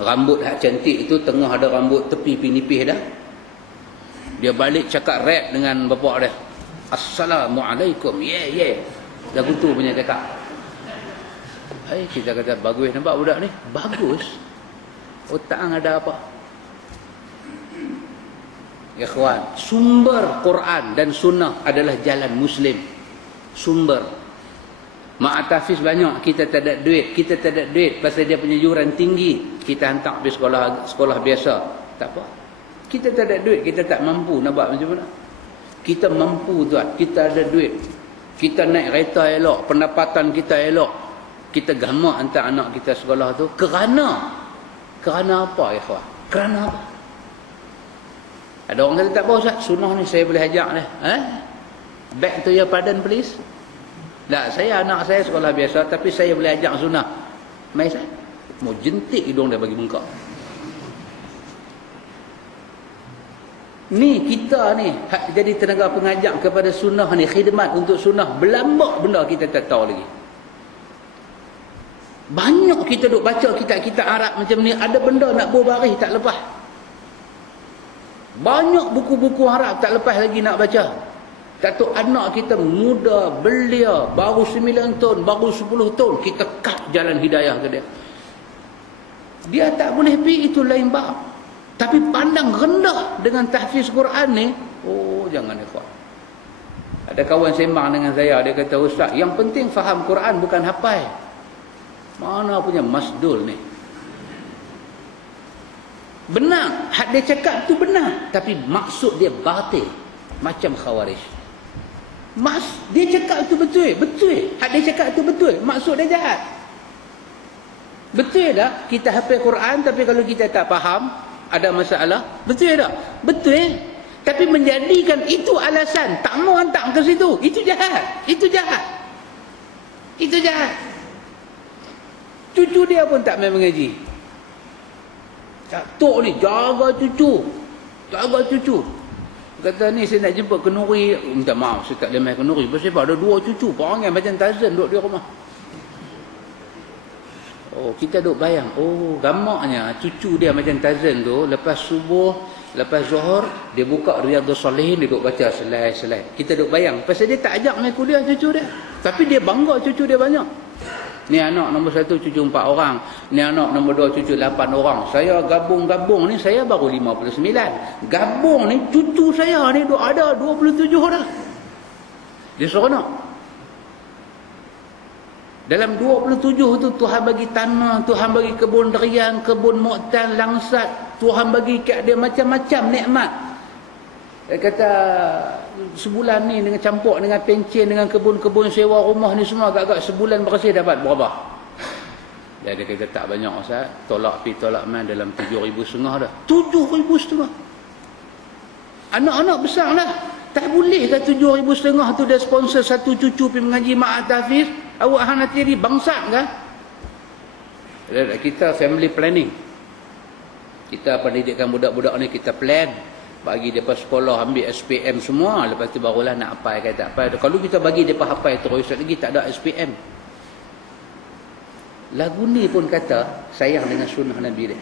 Rambut hak cantik itu tengah ada rambut tepi pinipih dah. Dia balik cakap rap dengan bapak dia. Assalamualaikum. Yeah. Lagu tu punya cakap. Kita kata bagus nampak budak ni. Bagus. Otak ada apa? Ikhwan, sumber Quran dan sunnah adalah jalan Muslim. Sumber. Mahat Tahfiz banyak, kita tak ada duit. Kita tak ada duit pasal dia punya yuran tinggi. Kita hantar pergi sekolah biasa. Tak apa. Kita tak ada duit, kita tak mampu nak buat macam mana. Kita mampu tuan, kita ada duit. Kita naik kereta elok, pendapatan kita elok. Kita gamak hantar anak kita sekolah tu kerana apa ikhwan? Kerana apa? Ada orang kata tak apa Ustaz, sunnah ni saya boleh ajak ni. Back to your pardon please. Tak, saya anak saya sekolah biasa tapi saya boleh ajak sunnah. Mai saya mau jentik hidung dia bagi bengkak. Ni kita ni jadi tenaga pengajak kepada sunnah ni, khidmat untuk sunnah, berlambak benda kita tak tahu lagi. Banyak kita duk baca kitab-kitab Arab macam ni, ada benda nak berbaris tak lepas. Banyak buku-buku Arab tak lepas lagi nak baca. Tak tahu anak kita muda, belia, baru 9 tahun, baru 10 tahun, kita cut jalan hidayah ke dia. Dia tak boleh pergi, itu lain bab. Tapi pandang rendah dengan tahfiz Quran ni, oh jangan ikhwan. Ada kawan sembang dengan saya, dia kata Ustaz, yang penting faham Quran bukan hafal. Mana punya masdul ni? Benar, hak dia cakap tu benar, tapi maksud dia batil, macam Khawarij. Dia cakap tu betul, betul. Hak dia cakap tu betul, maksud dia jahat. Betul tak? Kita hafal Quran, tapi kalau kita tak faham, ada masalah. Betul tak? Betul. Tapi menjadikan itu alasan tak mau hantar ke situ, itu jahat. Itu jahat. Itu jahat. Cucu dia pun tak main mengaji. Tok ni jaga cucu. Jaga cucu. Kata ni saya nak jemput kenduri. Minta maaf, saya tak boleh main kenduri. Sebab ada 2 cucu. Perangai macam Tarzan duduk di rumah. Oh, kita duduk bayang. Oh, gamaknya cucu dia macam Tarzan tu. Lepas subuh, lepas zuhur, dia buka Riyadhus Salihin, dia duduk baca selai-selai. Kita duduk bayang. Pasal dia tak ajak main kuliah cucu dia. Tapi dia bangga cucu dia banyak. Ni anak nombor 1 cucu 4 orang. Ni anak nombor 2 cucu 8 orang. Saya gabung-gabung ni saya baru 59. Gabung ni cucu saya ni ada 27 dah. Dia seronok. Dalam 27 tu Tuhan bagi tanah, Tuhan bagi kebun durian, kebun muktan, langsat. Tuhan bagi kat dia macam-macam nikmat. Dia kata sebulan ni dengan campur dengan pencen, dengan kebun-kebun sewa rumah ni semua agak-agak sebulan bersih dapat berapa? Dia kata tak banyak Ustaz. Tolak pi tolak man dalam 7,500 dah. 7,500. Anak-anak besar lah. Tak boleh ke 7,500 tu dia sponsor satu cucu pi mengaji Ma'at Hafiz? Awak hang nanti jadi bangsat ke? Kita family planning. Kita pendidikan budak-budak ni kita plan. Bagi mereka sekolah ambil SPM semua. Lepas tu barulah nak apply ke tak apply. Kalau kita bagi mereka apply terus lagi tak ada SPM. Lagu ni pun kata sayang dengan sunnah Nabi dia.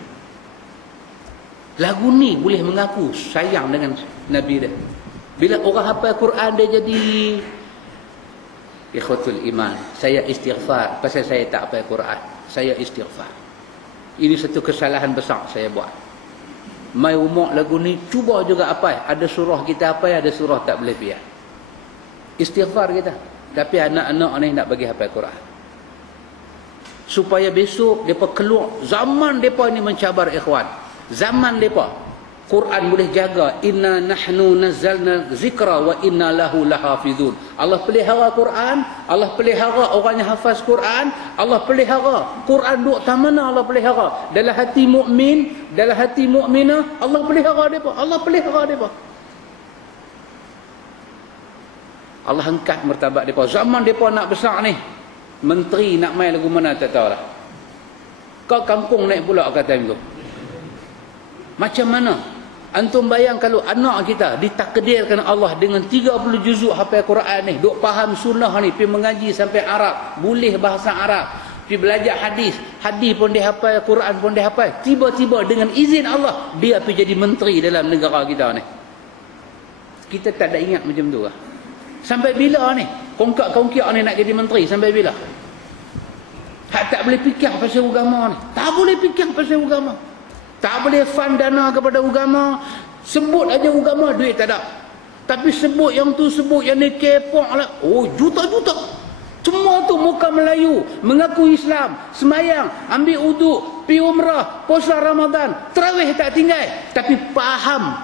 Lagu ni boleh mengaku sayang dengan Nabi dia. Bila orang hafal Quran dia jadi ikhwatul iman. Saya istighfar pasal saya tak hafal Quran. Saya istighfar. Ini satu kesalahan besar saya buat. Mai umur lagu ni cuba juga apa? Ada surah kita apa? Ada surah tak boleh biar. Istighfar kita. Tapi anak-anak ni nak bagi hafal Quran. Supaya besok depa keluar zaman depa ni mencabar ikhwan. Zaman depa Quran boleh jaga. Inna nahnu nazzalna zikra wa inna lahu lahafizun. Allah pelihara Quran, Allah pelihara orang yang hafaz Quran, Allah pelihara Quran duk tamana Allah pelihara. Dalam hati mukmin, dalam hati mukminah, Allah pelihara depa. Allah pelihara depa. Allah angkat martabat depa. Zaman depa nak besar ni, menteri nak main lagu mana tak tahulah. Kau kampung naik pula kata time tu. Macam mana? Antum bayang kalau anak kita ditakdirkan Allah dengan 30 juzuk hafal Quran ni, duk faham sunnah ni, pergi mengaji sampai Arab, boleh bahasa Arab, pergi belajar hadis, hadis pun dia hafal, Quran pun dia hafal. Tiba-tiba dengan izin Allah dia pergi jadi menteri dalam negara kita ni. Kita tak ada ingat macam tu lah. Sampai bila ni? Kongkak-kongkak ni nak jadi menteri sampai bila? Hak tak boleh fikir pasal agama ni. Tak boleh fikir pasal agama. Tak boleh fund dana kepada agama. Sebut aja agama, duit tak ada. Tapi sebut yang tu, sebut yang ni, kepok lah. Oh, juta-juta. Semua tu muka Melayu. Mengaku Islam. Semayang. Ambil uduk. Pi umrah. Puasa Ramadan. Tarawih tak tinggal. Tapi faham.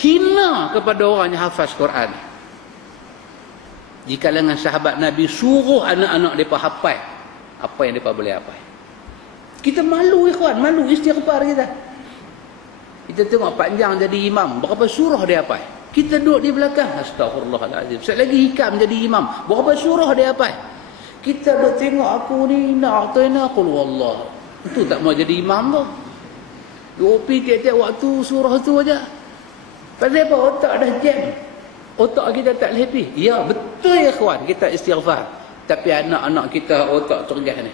Hina kepada orang yang hafaz Quran. Di kalangan sahabat Nabi suruh anak-anak mereka hafal apa yang mereka boleh hafal. Kita malu ikhwan, malu istighfar kita. Kita tengok panjang jadi imam, berapa surah dia hafal. Kita duduk di belakang, astagfirullahalazim. Sekali lagi hikam jadi imam, berapa surah dia hafal. Kita duduk tengok aku ni nak ta'ina qul wallah. Itu tak mau jadi imam tu. Duk pi tiap-tiap waktu surah tu aja. Pasal apa? Otak dah jam. Otak kita tak happy. Ya, betul ya kawan, kita istighfar. Tapi anak-anak kita otak cergas ni.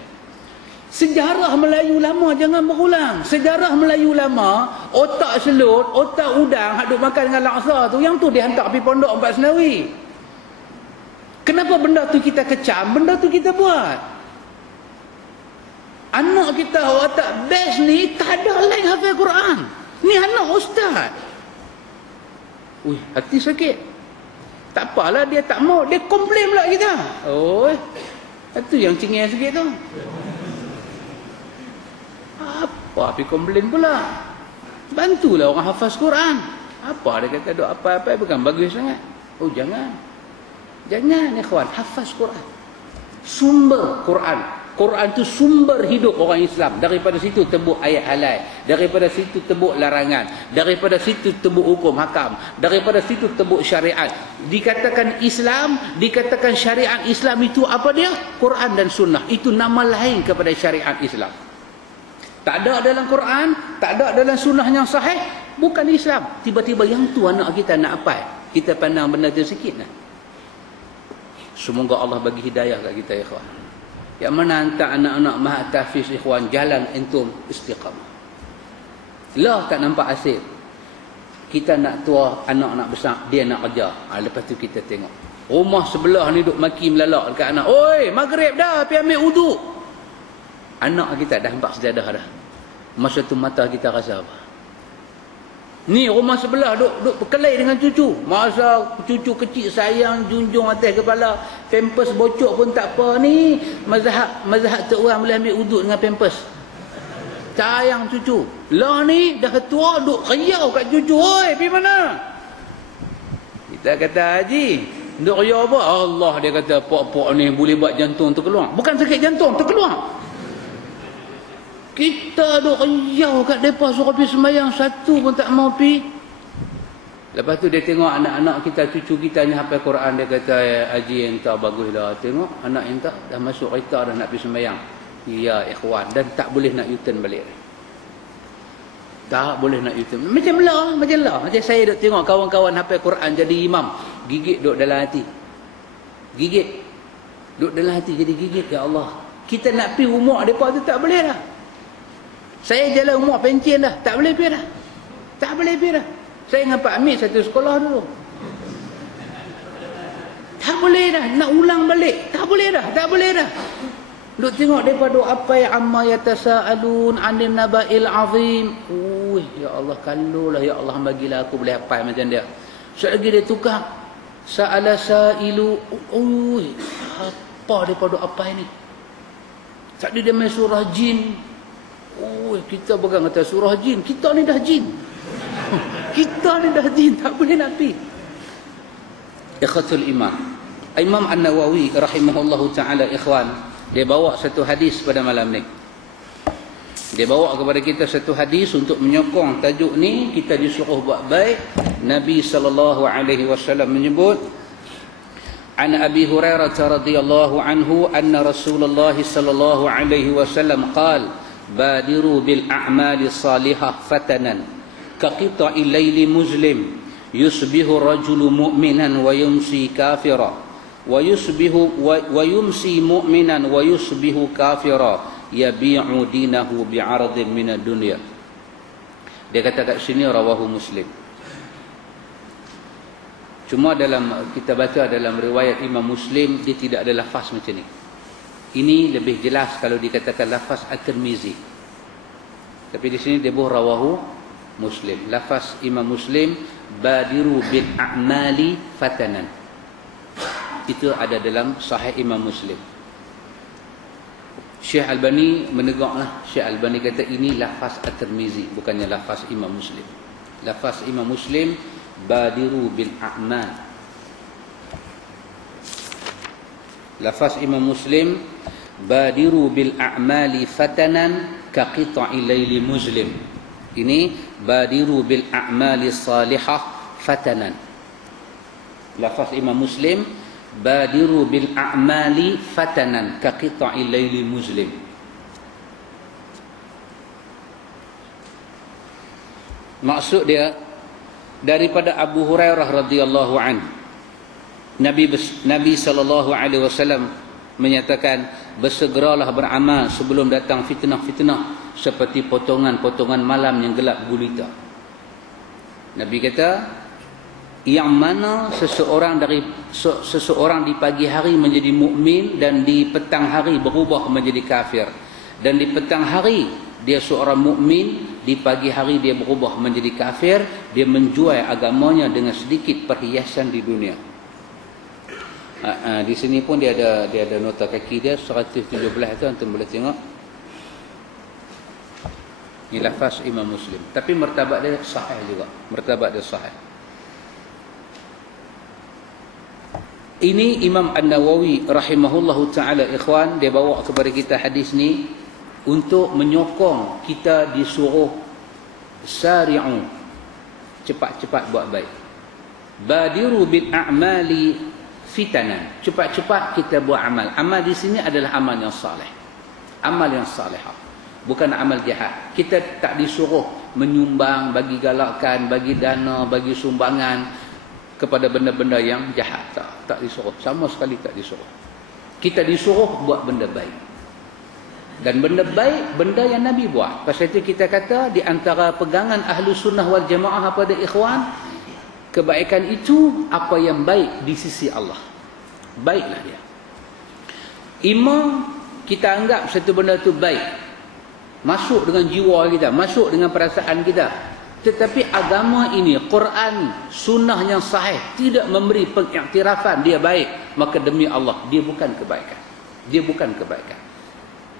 Sejarah Melayu lama jangan berulang. Sejarah Melayu lama, otak selut, otak udang hak duk makan dengan laksa tu, yang tu dihantar pergi pondok 4 Senawi. Kenapa benda tu kita kecam, benda tu kita buat? Anak kita otak best ni tak ada lain hafal Quran. Ni anak ustaz. Ui, hati sakit. Tak apalah dia tak mau, dia komplain pula kita. Oh, itu yang cengeng sikit tu. Apa pergi komplain pula? Bantulah orang hafaz Quran. Apa dia kata duk apa-apa bukan bagus sangat. Oh jangan. Jangan ikhwan, hafaz Quran. Sumber Quran. Quran itu sumber hidup orang Islam. Daripada situ tebuk ayat halal, daripada situ tebuk larangan, daripada situ tebuk hukum hakam, daripada situ tebuk syariat. Dikatakan Islam, dikatakan syariat Islam itu apa dia? Quran dan sunnah. Itu nama lain kepada syariat Islam. Tak ada dalam Quran, tak ada dalam sunnah yang sahih, bukan Islam. Tiba-tiba yang tu anak kita nak apa? Kita pandang benda tu sikit lah. Semoga Allah bagi hidayah kat kita ikhwan. Yang mana hantar anak-anak mahat tahfiz ikhwan, jalan entum istiqamah. Lah tak nampak asyik. Kita nak tua, anak nak besar, dia nak kerja. Lepas tu kita tengok rumah sebelah ni duk maki melalak dekat anak. Oi, maghrib dah, pergi ambil wudu. Anak kita dah nampak sejadah dah. Masa tu mata kita rasa apa? Ni rumah sebelah duk berkelahi dengan cucu. Masa cucu kecil sayang junjung atas kepala, pampers bocor pun tak apa ni. Mazhab tu orang boleh ambil wuduk dengan pampers. Sayang cucu. Lah ni dah tua duk riau kat cucu. Oi, pergi mana? Kita kata haji, duk riau apa? Allah, dia kata pok-pok ni boleh buat jantung terkeluar. Bukan sakit jantung, terkeluar. Kita duk riau kat mereka suruh pergi sembahyang, satu pun tak mau pergi. Lepas tu dia tengok anak-anak kita, cucu kita ni hafal Quran. Dia kata, haji entah bagus dah. Tengok anak entah dah masuk kereta dah nak pergi sembahyang. Ya ikhwan, dan tak boleh nak U-turn balik. Tak boleh nak U-turn. Macam lah. Macam saya duk tengok kawan-kawan hafal Quran jadi imam, gigit duk dalam hati. Gigit duk dalam hati, jadi gigit. Ya Allah, kita nak pergi rumah mereka tu tak boleh dah. Saya jalan umur pencen dah, tak boleh pergi dah. Tak boleh pergi dah. Saya dengan Pak Amir satu sekolah dulu. Tak boleh dah, nak ulang balik. Tak boleh dah, tak boleh dah. Duk tengok daripada apa yang amma yatasaalun 'anil naba'il 'azim. Ya Allah, kalaulah ya Allah bagilah aku boleh hafal macam dia. Sekali lagi dia tukar. Sa'ala sa'ilu. Apa daripada apa ini? Tadi dia main surah jin. Kita pegang kata surah jin. Kita ni dah jin. Kita ni dah jin. Tak boleh nak pergi. Ikhwatul iman. Imam An-Nawawi rahimahullahu ta'ala ikhwan, dia bawa satu hadis pada malam ni. Dia bawa kepada kita satu hadis untuk menyokong tajuk ni. Kita disuruh buat baik. Nabi SAW menyebut, An Abi Hurairah radhiyallahu anhu anna Rasulullah sallallahu alaihi wasallam qala badiru bil a'mali salihah fatanan kaqita'i laili muslim yusbihu rajulu mu'minan wa yumsi kafira wa yumsi mu'minan wa yusbihu kafira yabi'u dinahu bi'ardin minad dunya. Dia kata kat sini rawahu Muslim. Cuma dalam kita baca dalam riwayat Imam Muslim, dia tidak ada lafaz macam ni. Ini lebih jelas kalau dikatakan lafaz At-Tirmizi. Tapi di sini dia buat rawahu Muslim. Lafaz Imam Muslim, badiru bil a'mali fatanan. Itu ada dalam Sahih Imam Muslim. Syekh Albani menegaklah. Syekh Albani kata ini lafaz At-Tirmizi, bukannya lafaz Imam Muslim. Lafaz Imam Muslim, badiru bil a'mal. Lafaz Imam Muslim, badiru bil a'mali fatanan ka qita'i laili muslim. Ini badiru bil a'mali salihah fatanan. Lafaz Imam Muslim, badiru bil a'mali fatanan ka qita'i laili muslim. Maksud dia daripada Abu Hurairah radhiyallahu anhu, Nabi sallallahu alaihi wasallam menyatakan, bersegeralah beramal sebelum datang fitnah-fitnah seperti potongan-potongan malam yang gelap gulita. Nabi kata, yang mana seseorang di pagi hari menjadi mukmin dan di petang hari berubah menjadi kafir, dan di petang hari dia seorang mukmin, di pagi hari dia berubah menjadi kafir, dia menjual agamanya dengan sedikit perhiasan di dunia. Di sini pun dia ada nota kaki dia 117 tu, antum boleh tengok. Ini lafaz Imam Muslim. Tapi martabat dia sahih juga. Martabat dia sahih. Ini Imam An-Nawawi rahimahullahu ta'ala, ikhwan, dia bawa kepada kita hadis ni untuk menyokong kita disuruh sari'u, cepat-cepat buat baik. Badiru bil a'mali fitanan, cepat-cepat kita buat amal. Amal di sini adalah amal yang saleh. Amal yang salihah, bukan amal jahat. Kita tak disuruh menyumbang, bagi galakkan, bagi dana, bagi sumbangan kepada benda-benda yang jahat. Tak disuruh. Sama sekali tak disuruh. Kita disuruh buat benda baik. Dan benda baik, benda yang Nabi buat. Pasal itu kita kata, di antara pegangan ahlu sunnah wal jamaah pada ikhwan, kebaikan itu apa yang baik di sisi Allah. Baiklah dia. Imam, kita anggap satu benda itu baik. Masuk dengan jiwa kita, masuk dengan perasaan kita. Tetapi agama ini, Quran, sunnah yang sahih tidak memberi pengiktirafan dia baik, maka demi Allah dia bukan kebaikan. Dia bukan kebaikan.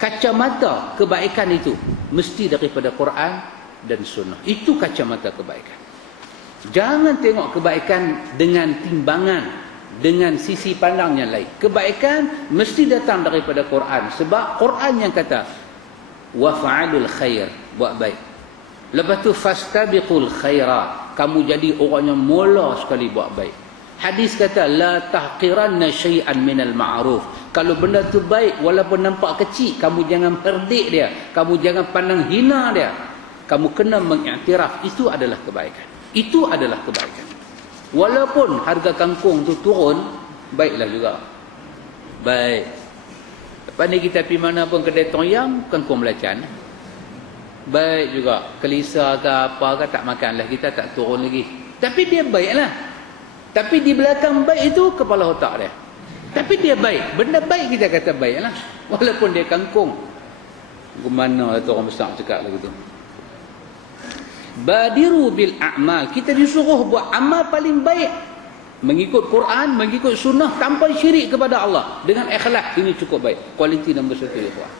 Kacamata kebaikan itu mesti daripada Quran dan sunnah. Itu kacamata kebaikan. Jangan tengok kebaikan dengan timbangan, dengan sisi pandang yang lain. Kebaikan mesti datang daripada Quran, sebab Quran yang kata wa fa'alul khair, buat baik. Lepas tu fastabiqul khairat, kamu jadi orang yang mula sekali buat baik. Hadis kata la tahqiranna syai'an minal ma'ruf. Kalau benda tu baik walaupun nampak kecil, kamu jangan perdik dia, kamu jangan pandang hina dia. Kamu kena mengiktiraf itu adalah kebaikan. Itu adalah kebaikan. Walaupun harga kangkung tu turun, baiklah juga. Baik. Lepas ni kita pergi mana pun kedai toyang, kangkung belacan. Baik juga. Kelisa ke apa ke tak makan lah, kita tak turun lagi. Tapi dia baik lah. Tapi di belakang baik itu kepala otak dia. Tapi dia baik. Benda baik kita kata baik lah. Walaupun dia kangkung. Mana tu orang besar cakap lagi tu. Badiru bil a'mal. Kita disuruh buat amal paling baik. Mengikut Quran, mengikut sunnah, tanpa syirik kepada Allah. Dengan ikhlas, ini cukup baik. Kualiti nombor 1 ikhwan.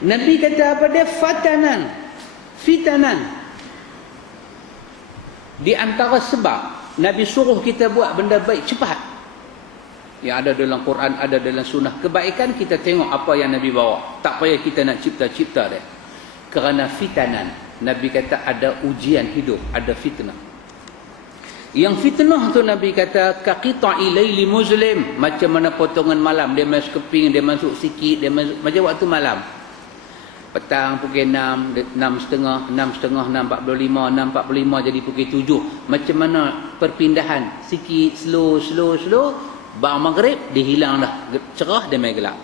Nabi kata apa dia? Fatanan. Fitanan. Di antara sebab Nabi suruh kita buat benda baik cepat. Yang ada dalam Quran, ada dalam sunnah. Kebaikan kita tengok apa yang Nabi bawa. Tak payah kita nak cipta-cipta dia. Kerana fitanan. Nabi kata ada ujian hidup, ada fitnah. Yang fitnah tu Nabi kata kaqita'i laili muslim, macam mana potongan malam, dia masuk keping, dia masuk sikit, dia masuk, macam waktu malam. Petang pukul 6, 6.30, 6.30, 6.45, 6.45 jadi pukul 7. Macam mana perpindahan sikit, slow. Bang maghrib dia hilang dah, cerah dia main gelap.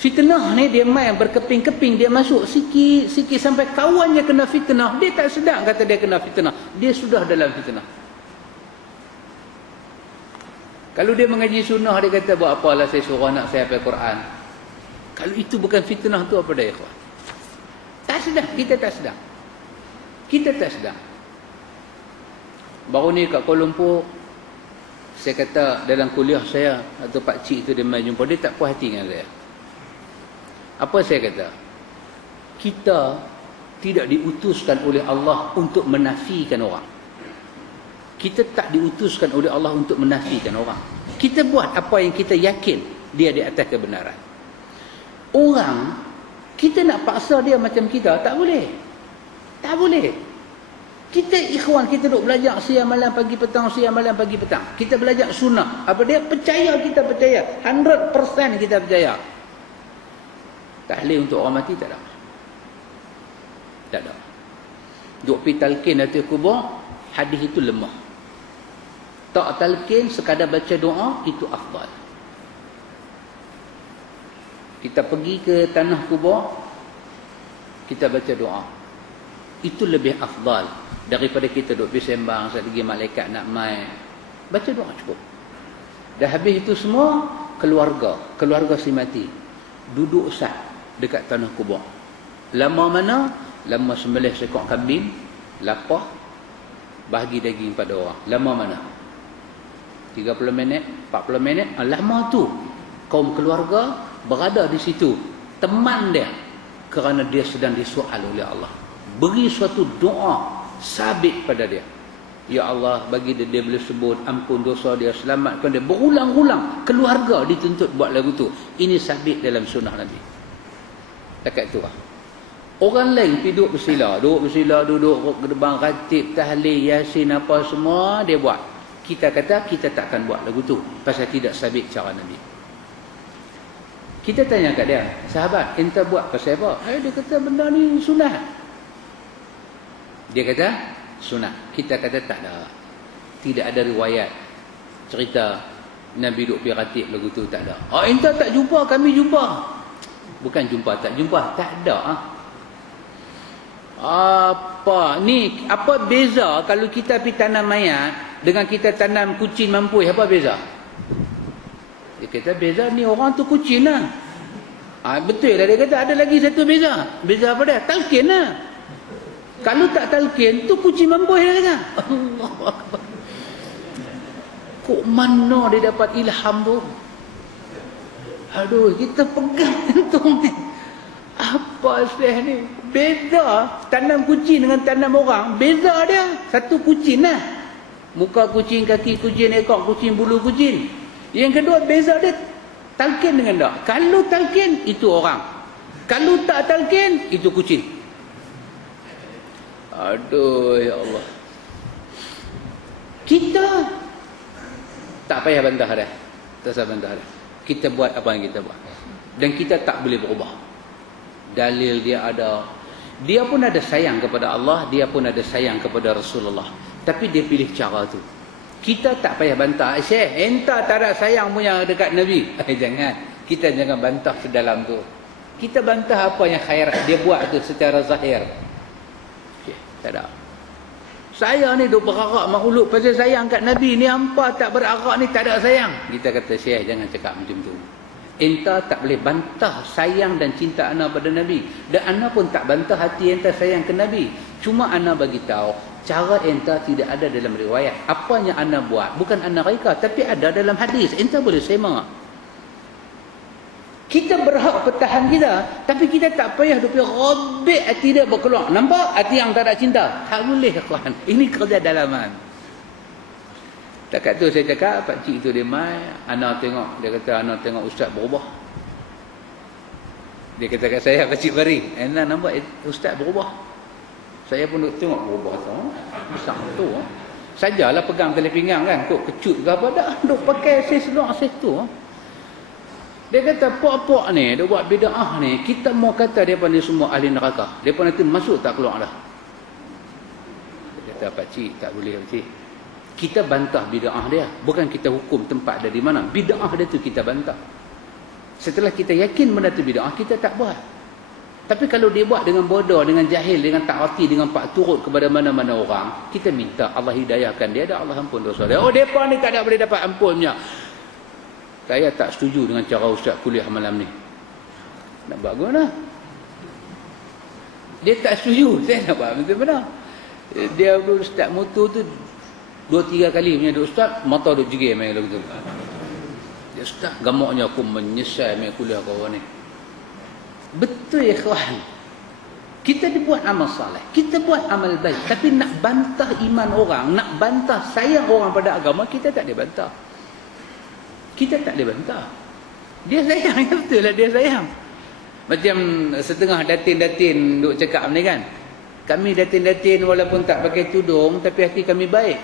Fitnah ni dia main berkeping-keping, dia masuk sikit sampai kawannya kena fitnah. Dia tak sedar kata dia kena fitnah. Dia sudah dalam fitnah. Kalau dia mengaji sunnah, dia kata buat apalah saya suruh anak saya hafal Quran. Kalau itu bukan fitnah tu apa dah ikhwan? Tak sedar, kita tak sedar. Kita tak sedar. Baru ni kat Kuala Lumpur, saya kata dalam kuliah saya, atau pak cik tu dia main jumpa, dia tak puas hati dengan saya. Apa saya kata? Kita tidak diutuskan oleh Allah untuk menafikan orang. Kita tak diutuskan oleh Allah untuk menafikan orang. Kita buat apa yang kita yakin dia di atas kebenaran. Orang, kita nak paksa dia macam kita, tak boleh. Tak boleh. Kita ikhwan, kita duk belajar siang malam pagi petang, siang malam pagi petang. Kita belajar sunnah. Apa dia? Percaya, kita percaya. 100% kita percaya. Tahlil untuk orang mati tak ada. Tak ada. Duk pergi talqin atas kubur, hadis itu lemah. Tak talqin, sekadar baca doa, itu afdal. Kita pergi ke tanah kubur, kita baca doa. Itu lebih afdal daripada kita duk pergi sembang saat lagi malaikat nak mai. Baca doa cukup. Dah habis itu semua, keluarga si mati duduk sah dekat tanah kubur. Lama mana? Lama sembelih seekor kambing, lapah, bahagi daging pada orang. Lama mana? 30 minit, 40 minit. Lama tu kaum keluarga berada di situ. Teman dia kerana dia sedang disoal oleh Allah. Beri suatu doa sabit pada dia. Ya Allah, bagi dia boleh sebut, ampun dosa dia, selamatkan dia. Berulang-ulang keluarga dituntut buat lagu tu. Ini sabit dalam sunnah Nabi. Dekat tu lah. Orang lain duduk bersila, duduk gedebang ratib, tahlil, yasin, apa semua dia buat. Kita kata kita takkan buat lagu tu pasal tidak sabit cara Nabi. Kita tanya kat dia, sahabat, enta buat pasal apa? Dia kata benda ni sunat. Dia kata sunat. Kita kata tak ada. Tidak ada riwayat cerita Nabi duduk pergi ratib lagu tu, tak ada. Enta tak jumpa, kami jumpa. Bukan jumpa, tak jumpa, tak ada. Apa ni, apa beza kalau kita pergi tanam mayat dengan kita tanam kucing mampu, apa beza? Dia kata beza ni orang tu kucing lah. Betul lah, dia kata ada lagi satu beza. Beza apa dia? Talqin lah. Kalau tak talqin tu kucing mampu, dia kata. Allah Akbar. Kok mana dia dapat ilham tu? Aduh, kita pegang tu ni. Apa Syekh ni? Beza tanam kucing dengan tanam orang. Beza dia. Satu kucing lah. Muka kucing, kaki kucing, ekor kucing, bulu kucing. Yang kedua, beza dia talqin dengan tak. Kalau talqin, itu orang. Kalau tak talqin, itu kucing. Aduh, ya Allah. Kita tak payah bantah dah. Tak payah bantah dah. Kita buat apa yang kita buat. Dan kita tak boleh berubah. Dalil dia ada. Dia pun ada sayang kepada Allah, dia pun ada sayang kepada Rasulullah. Tapi dia pilih cara tu. Kita tak payah bantah. Syekh, enta tak ada sayang punya dekat Nabi. Jangan. Kita jangan bantah sedalam tu. Kita bantah apa yang khairat dia buat tu secara zahir. Okay, tak ada. Saya ni duk berarak makhluk pasal sayang kat Nabi ni, hampa tak berarak ni tak ada sayang. Kita kata, Syekh, jangan cakap macam tu. Enta tak boleh bantah sayang dan cinta ana pada Nabi. Dan ana pun tak bantah hati enta sayang ke Nabi. Cuma ana bagi tahu cara enta tidak ada dalam riwayat. Apa yang ana buat bukan ana reka, tapi ada dalam hadis. Enta boleh sema. Kita berhak pertahan kita, tapi kita tak payah duk robek hati dia berkeluar. Nampak hati yang tak ada cinta? Tak boleh, kawan. Ini kerja dalaman. Dekat tu saya cakap, pak cik tu dia mai, ana tengok, dia kata ana tengok ustaz berubah. Dia kata kat saya, kecil bari, ana nampak ustaz berubah. Saya pun duk tengok berubah tu. Besar tu. Sajalah pegang tali pinggang kan, kok kecut ke apa dah, duk pakai sis luar sis tu. Dia kata puak-puak ni, dia buat bid'ah ni, kita mau kata dia ni semua ahli neraka. Depa nanti masuk tak keluar dah. Dia kata pak cik, tak boleh pak cik. Kita bantah bid'ah dia, bukan kita hukum tempat dia di mana. Bid'ah dia tu kita bantah. Setelah kita yakin benda tu bid'ah, kita tak buat. Tapi kalau dia buat dengan bodoh, dengan jahil, dengan tak reti, dengan pak turut kepada mana-mana orang, kita minta Allah hidayahkan dia, dan Allah ampun dosa dia. Oh, depa ni tak ada boleh dapat ampunnya. Saya tak setuju dengan cara ustaz kuliah malam ni. Nak buat guna? Dia tak setuju, saya nak buat macam mana? Dia ustaz mutu tu 2-3 kali punya dia ustaz, mata dia jegim main lagu tu. Dia ustaz, gamaknya aku menyesal main kuliah kau ni. Betul ya kawan. Kita dibuat amal saleh, kita buat amal baik, tapi nak bantah iman orang, nak bantah sayang orang pada agama, kita tak boleh bantah. Kita tak boleh bantah. Dia sayang, betul lah dia sayang. Macam setengah datin-datin duk cakap ni kan. Kami datin-datin walaupun tak pakai tudung, tapi hati kami baik.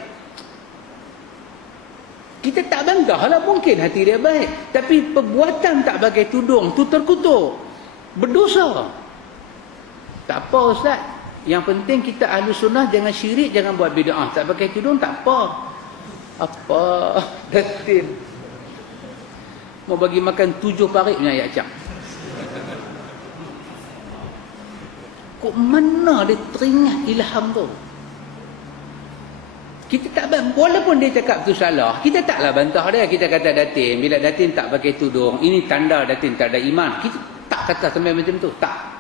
Kita tak bantah lah, mungkin hati dia baik, tapi perbuatan tak pakai tudung tu terkutuk, berdosa. Tak apa ustaz, yang penting kita ahli sunnah, jangan syirik, jangan buat bid'ah. Tak pakai tudung tak apa. Apa datin mau bagi makan 7 parit punya ayat cak. Kok mana dia teringat ilham tu? Kita tak bantah, walaupun dia cakap tu salah, kita taklah bantah dia. Kita kata datin, bila datin tak pakai tudung, ini tanda datin tak ada iman. Kita tak kata sampai macam tu, tak.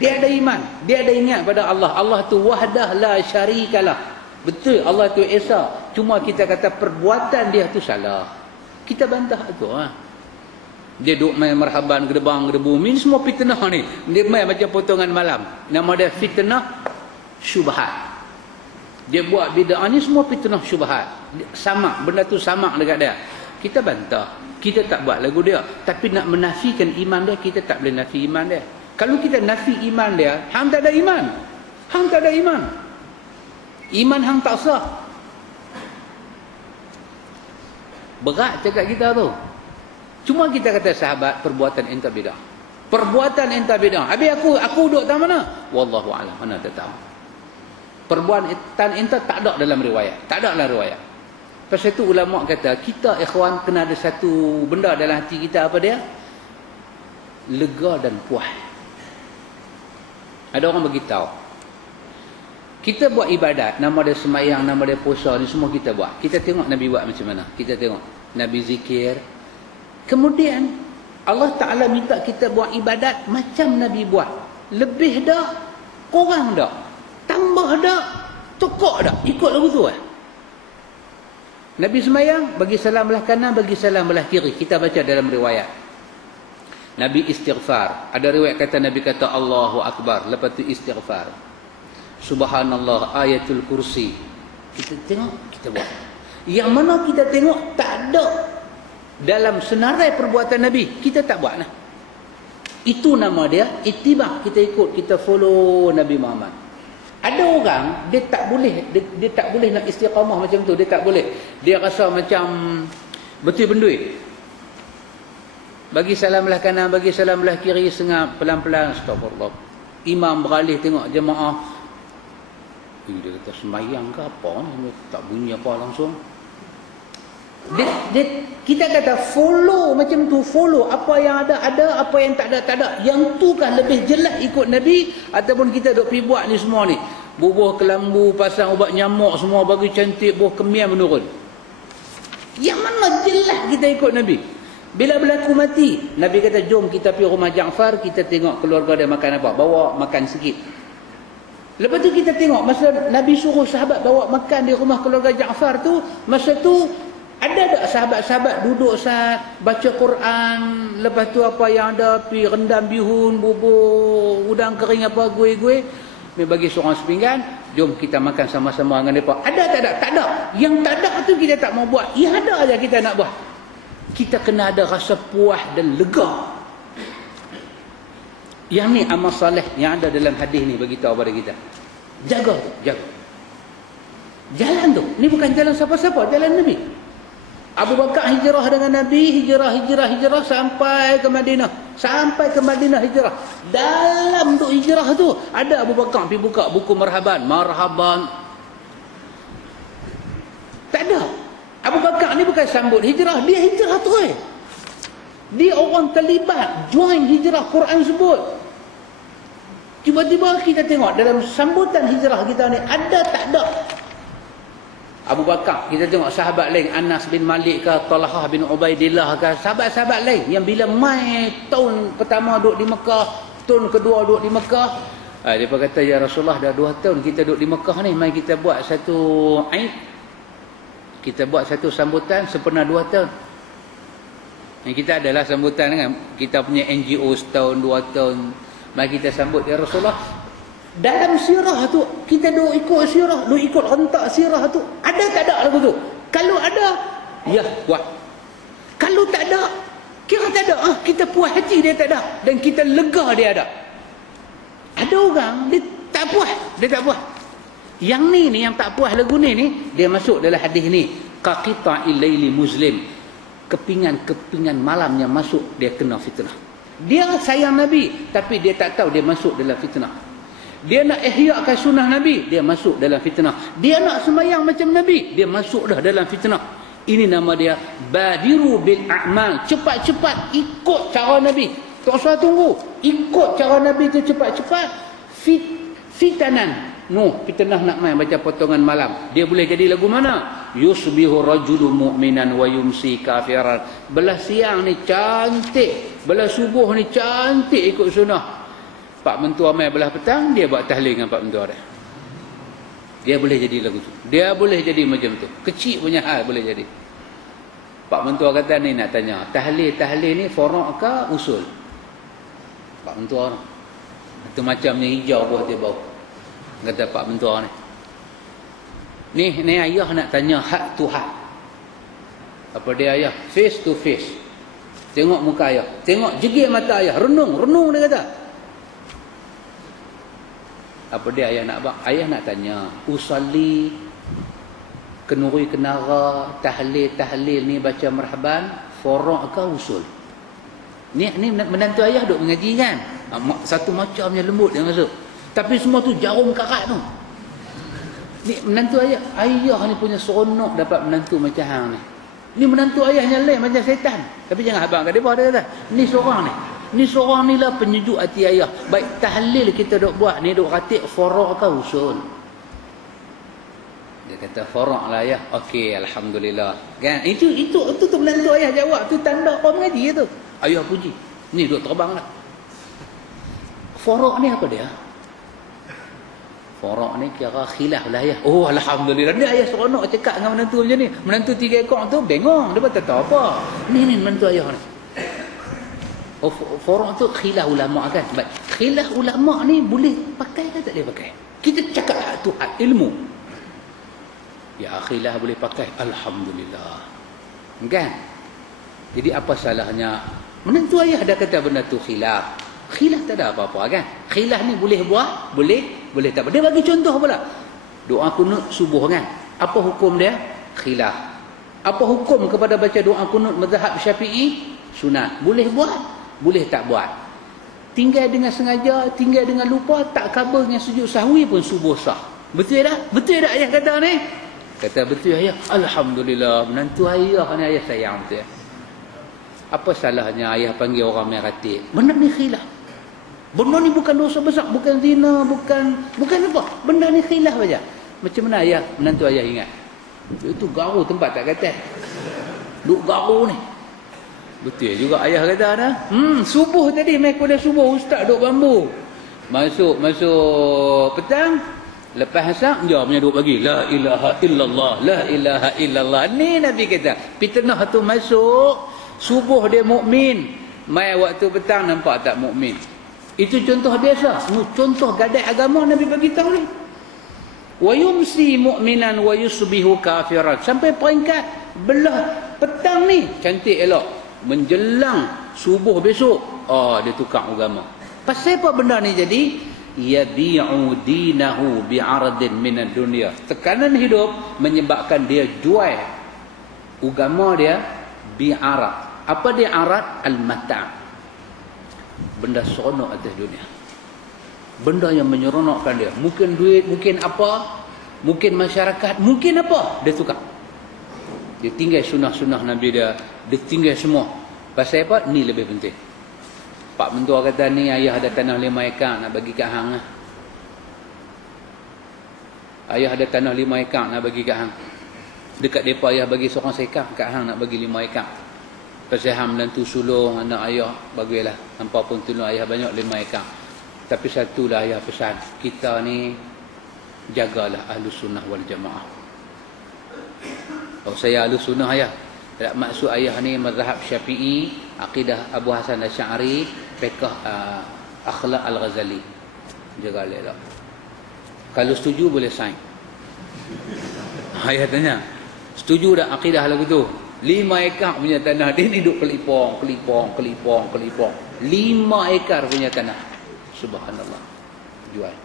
Dia ada iman, dia ada ingat pada Allah. Allah tu wahdah la syarikalah. Betul, Allah tu esa. Cuma kita kata perbuatan dia tu salah. Kita bantah tu. Dia duk main marhaban gedebang gedebumi ni semua fitnah ni. Dia main macam potongan malam. Nama dia fitnah syubhat. Dia buat bid'ah ni semua fitnah syubhat. Samak, benda tu samak dekat dia. Kita bantah. Kita tak buat lagu dia. Tapi nak menafikan iman dia, kita tak boleh nafi iman dia. Kalau kita nafi iman dia, hang tak ada iman. Hang tak ada iman. Iman hang tak sah. Berat cakap kita tu. Cuma kita kata sahabat, perbuatan enta bid'ah. Perbuatan enta bid'ah. Habis aku duduk tak mana? Wallahu a'lam, mana tak tahu. Perbuatan enta tak ada dalam riwayat. Tak ada dalam riwayat. Pasal itu ulama kata, kita ikhwan kena ada satu benda dalam hati kita, apa dia? Lega dan puas. Ada orang beritahu, kita buat ibadat, nama dia semayang, nama dia puasa ni semua kita buat. Kita tengok Nabi buat macam mana. Kita tengok Nabi zikir. Kemudian Allah Ta'ala minta kita buat ibadat macam Nabi buat. Lebih dah, kurang dah, tambah dah, tukar dah. Ikut lagu tu lah. Nabi semayang, bagi salam belah kanan, bagi salam belah kiri. Kita baca dalam riwayat. Nabi istighfar. Ada riwayat kata Nabi kata Allahu Akbar. Lepas tu istighfar. Subhanallah, ayatul kursi. Kita tengok, kita buat. Yang mana kita tengok tak ada dalam senarai perbuatan Nabi, kita tak buat lah. Itu nama dia itibah. Kita ikut, kita follow Nabi Muhammad. Ada orang dia tak boleh, dia tak boleh nak istiqamah macam tu. Dia tak boleh. Dia rasa macam betul bendui. Bagi salam belah kanan, bagi salam belah kiri, sengap pelan-pelan. Astagfirullah. Imam beralih tengok jemaah. Dia kata sembahyang ke apa ni? Tak bunyi apa langsung. Kita kata follow macam tu, follow apa yang ada, apa yang tak ada. Yang tu kan lebih jelas ikut Nabi, ataupun kita duk pergi buat ni semua ni. Bubuh kelambu, pasang ubat nyamuk semua, bagi cantik, buah kemian menurun. Yang mana jelas kita ikut Nabi? Bila berlaku mati, Nabi kata jom kita pergi rumah Ja'far, kita tengok keluarga dia makan apa, bawa makan sikit. Lepas tu kita tengok masa Nabi suruh sahabat bawa makan di rumah keluarga Ja'far tu, masa tu ada tak sahabat-sahabat duduk saat baca Quran, lepas tu apa yang ada, pi rendam bihun, bubur udang kering apa, gue-gue, bagi seorang sepinggan, jom kita makan sama-sama dengan mereka. Ada tak ada? Tak ada. Yang tak ada tu kita tak mau buat. Yang ada aja kita nak buat. Kita kena ada rasa puas dan lega. Yang ni amal saleh yang ada dalam hadis ni bagi tahu kepada kita. Jaga tu, jaga. Jalan tu, ni bukan jalan siapa-siapa, jalan Nabi. Abu Bakar hijrah dengan Nabi, hijrah sampai ke Madinah. Sampai ke Madinah hijrah. Dalam tu hijrah tu, ada Abu Bakar pergi buka buku marhaban. Tak ada. Abu Bakar ni bukan sambut hijrah, dia hijrah terus. Dia orang terlibat, join hijrah Quran sebut. Tiba-tiba kita tengok dalam sambutan hijrah kita ni, ada tak ada Abu Bakar, kita tengok sahabat lain, Anas bin Malik ke, Talhah bin Ubaidillah ke, sahabat-sahabat lain yang bila mai tahun pertama duduk di Mekah, tahun kedua duduk di Mekah, dia pun kata, ya Rasulullah dah 2 tahun kita duduk di Mekah ni, mai kita buat satu Aid, kita buat satu sambutan sempena 2 tahun. Yang kita adalah sambutan kan, kita punya NGO setahun 2 tahun, mari kita sambut ya Rasulullah. Dalam sirah tu, kita duk ikut sirah, duk ikut rentak sirah tu. Ada tak ada lagu tu? Kalau ada, ya buat. Kalau tak ada, kira tak ada. Kita puas hati dia tak ada. Dan kita lega dia ada. Ada orang, dia tak puas. Dia tak puas. Yang ni yang tak puas lagu ni, dia masuk dalam hadis ni. Qaqita'il laili muslim. Kepingan-kepingan malam yang masuk, dia kena fitnah. Dia sayang Nabi, tapi dia tak tahu dia masuk dalam fitnah. Dia nak ihyakan sunnah Nabi, dia masuk dalam fitnah. Dia nak sembahyang macam Nabi, dia masuk dah dalam fitnah. Ini nama dia badiru bil a'mal. Cepat-cepat ikut cara Nabi. Tak usah tunggu. Ikut cara Nabi tu cepat-cepat. Fitanan. Fitnah nak main baca potongan malam. Dia boleh jadi lagu mana? Yusbihu rajulu mu'minan wa yumsi kafiran. Belah siang ni cantik, belah subuh ni cantik ikut sunnah. Pak mentua mai belah petang, dia buat tahlil dengan pak mentua dia. Dia boleh jadi lagu tu. Dia boleh jadi macam tu. Kecil punya hal boleh jadi. Pak Mentua kata ni nak tanya, tahlil ni forok ke usul? Pak Mentua ni. Itu macamnya hijau buah dia bau. Kata Pak Mentua ni. Ni ayah nak tanya hak tu hak. Apa dia ayah? Face to face. Tengok muka ayah. Tengok jegik mata ayah. Renung dia kata. Apa dia ayah nak buat? Ayah nak tanya, usalli, kenuri kenara, tahlil ni baca marhaban, forok ke usul? Ni menantu ayah duk mengaji kan? Satu macamnya lembut dia masuk. Tapi semua tu jarum karat tu. Ni menantu ayah ni punya seronok dapat menantu macam hang ni. Ni menantu ayahnya lain macam setan. Tapi jangan abang kat depa dia kata. Ni seorang ni lah penyejuk hati ayah. Baik tahlil kita duk buat ni duk ratik forok ke usul. Dia kata forok lah ayah. Okey, alhamdulillah. Kan? Itu menantu ayah jawab. Tu tanda kau mengaji tu. Ayah puji. Ni duk terbang dah. Forok ni apa dia? Forok ni kira khilaf lah ayah. Oh alhamdulillah. Ni ayah seronok cakap dengan menantu macam ni. Menantu 3 ekor tu bengong. Dia tak tahu apa. Ni menantu ayah ni. Oh, forok tu khilaf ulama kan. Baik. Khilaf ulama ni boleh pakai ke tak boleh pakai? Kita cakap tu ilmu. Ya khilaf boleh pakai. Alhamdulillah. Kan? Jadi apa salahnya? Menantu ayah dah kata benda tu khilaf. Khilaf tak ada apa-apa kan? Khilaf ni boleh buat, boleh tak. Dia bagi contoh pula. Doa kunut subuh kan? Apa hukum dia? Khilaf. Apa hukum kepada baca doa kunut mazhab Syafi'i? Sunat. Boleh buat, boleh tak buat. Tinggal dengan sengaja, tinggal dengan lupa, tak khabar dengan sujud sahwi pun subuh sah. Betul tak? Betul tak ayah kata ni? Kata betul ayah. Alhamdulillah, menantu ayah ni ayah sayang betul. Apa salahnya ayah panggil orang main ratik? Benda ni khilaf. Benda ni bukan dosa besar, bukan zina, bukan apa. Benda ni khilaf aja. Macam mana ayah, menantu ayah ingat? Itu garu tempat tak kata. Duk garu ni. Betul juga ayah kata dah. Subuh tadi main kuliah subuh ustaz duk bambu. Masuk petang, lepas asar jawabnya duk bagi la ilaha illallah, la ilaha illallah. Ni Nabi kata, fitnah tu masuk, subuh dia mukmin, mai waktu petang nampak tak mukmin. Itu contoh biasa. Contoh gadai agama Nabi bagi tahu ni. Wa yumsi mu'minan wa yusbihu kafiran. Sampai peringkat belah petang ni cantik elok. Menjelang subuh besok, dia tukar agama. Pasal apa benda ni jadi? Yabi'u dinahu bi'aradin minad dunya. Tekanan hidup menyebabkan dia jual agama dia bi'arad. Apa dia arad? Al-mata'. Benda seronok atas dunia. Benda yang menyeronokkan dia. Mungkin duit, mungkin apa, mungkin masyarakat, mungkin apa, dia tukar. Dia tinggal sunnah-sunnah Nabi dia tinggal semua. Pasal apa? Ni lebih penting. Pak Mentua kata ni ayah ada tanah 5 ekar nak bagi kat hang. Ayah ada tanah 5 ekar nak bagi kat hang. Dekat depa ayah bagi seorang sekar, kat hang nak bagi 5 ekar. Pasal hang menantu sulung anak ayah, bagilah. Hampa pun tolong ayah banyak 5 ekar. Tapi satulah ayah pesan, kita ni jagalah Ahlus Sunnah wal Jamaah. Oh saya Ahlus Sunnah ayah. Tak maksud ayah ni mazhab Syafi'i, akidah Abu Hasan Asy'ari, fiqh akhlak Al-Ghazali. Jaga elok. Kalau setuju boleh sign. Ayah tanya, setuju tak akidah lagu tu? 5 ekar punya tanah. Dia ni duduk kelipong. 5 ekar punya tanah. Subhanallah. Jual.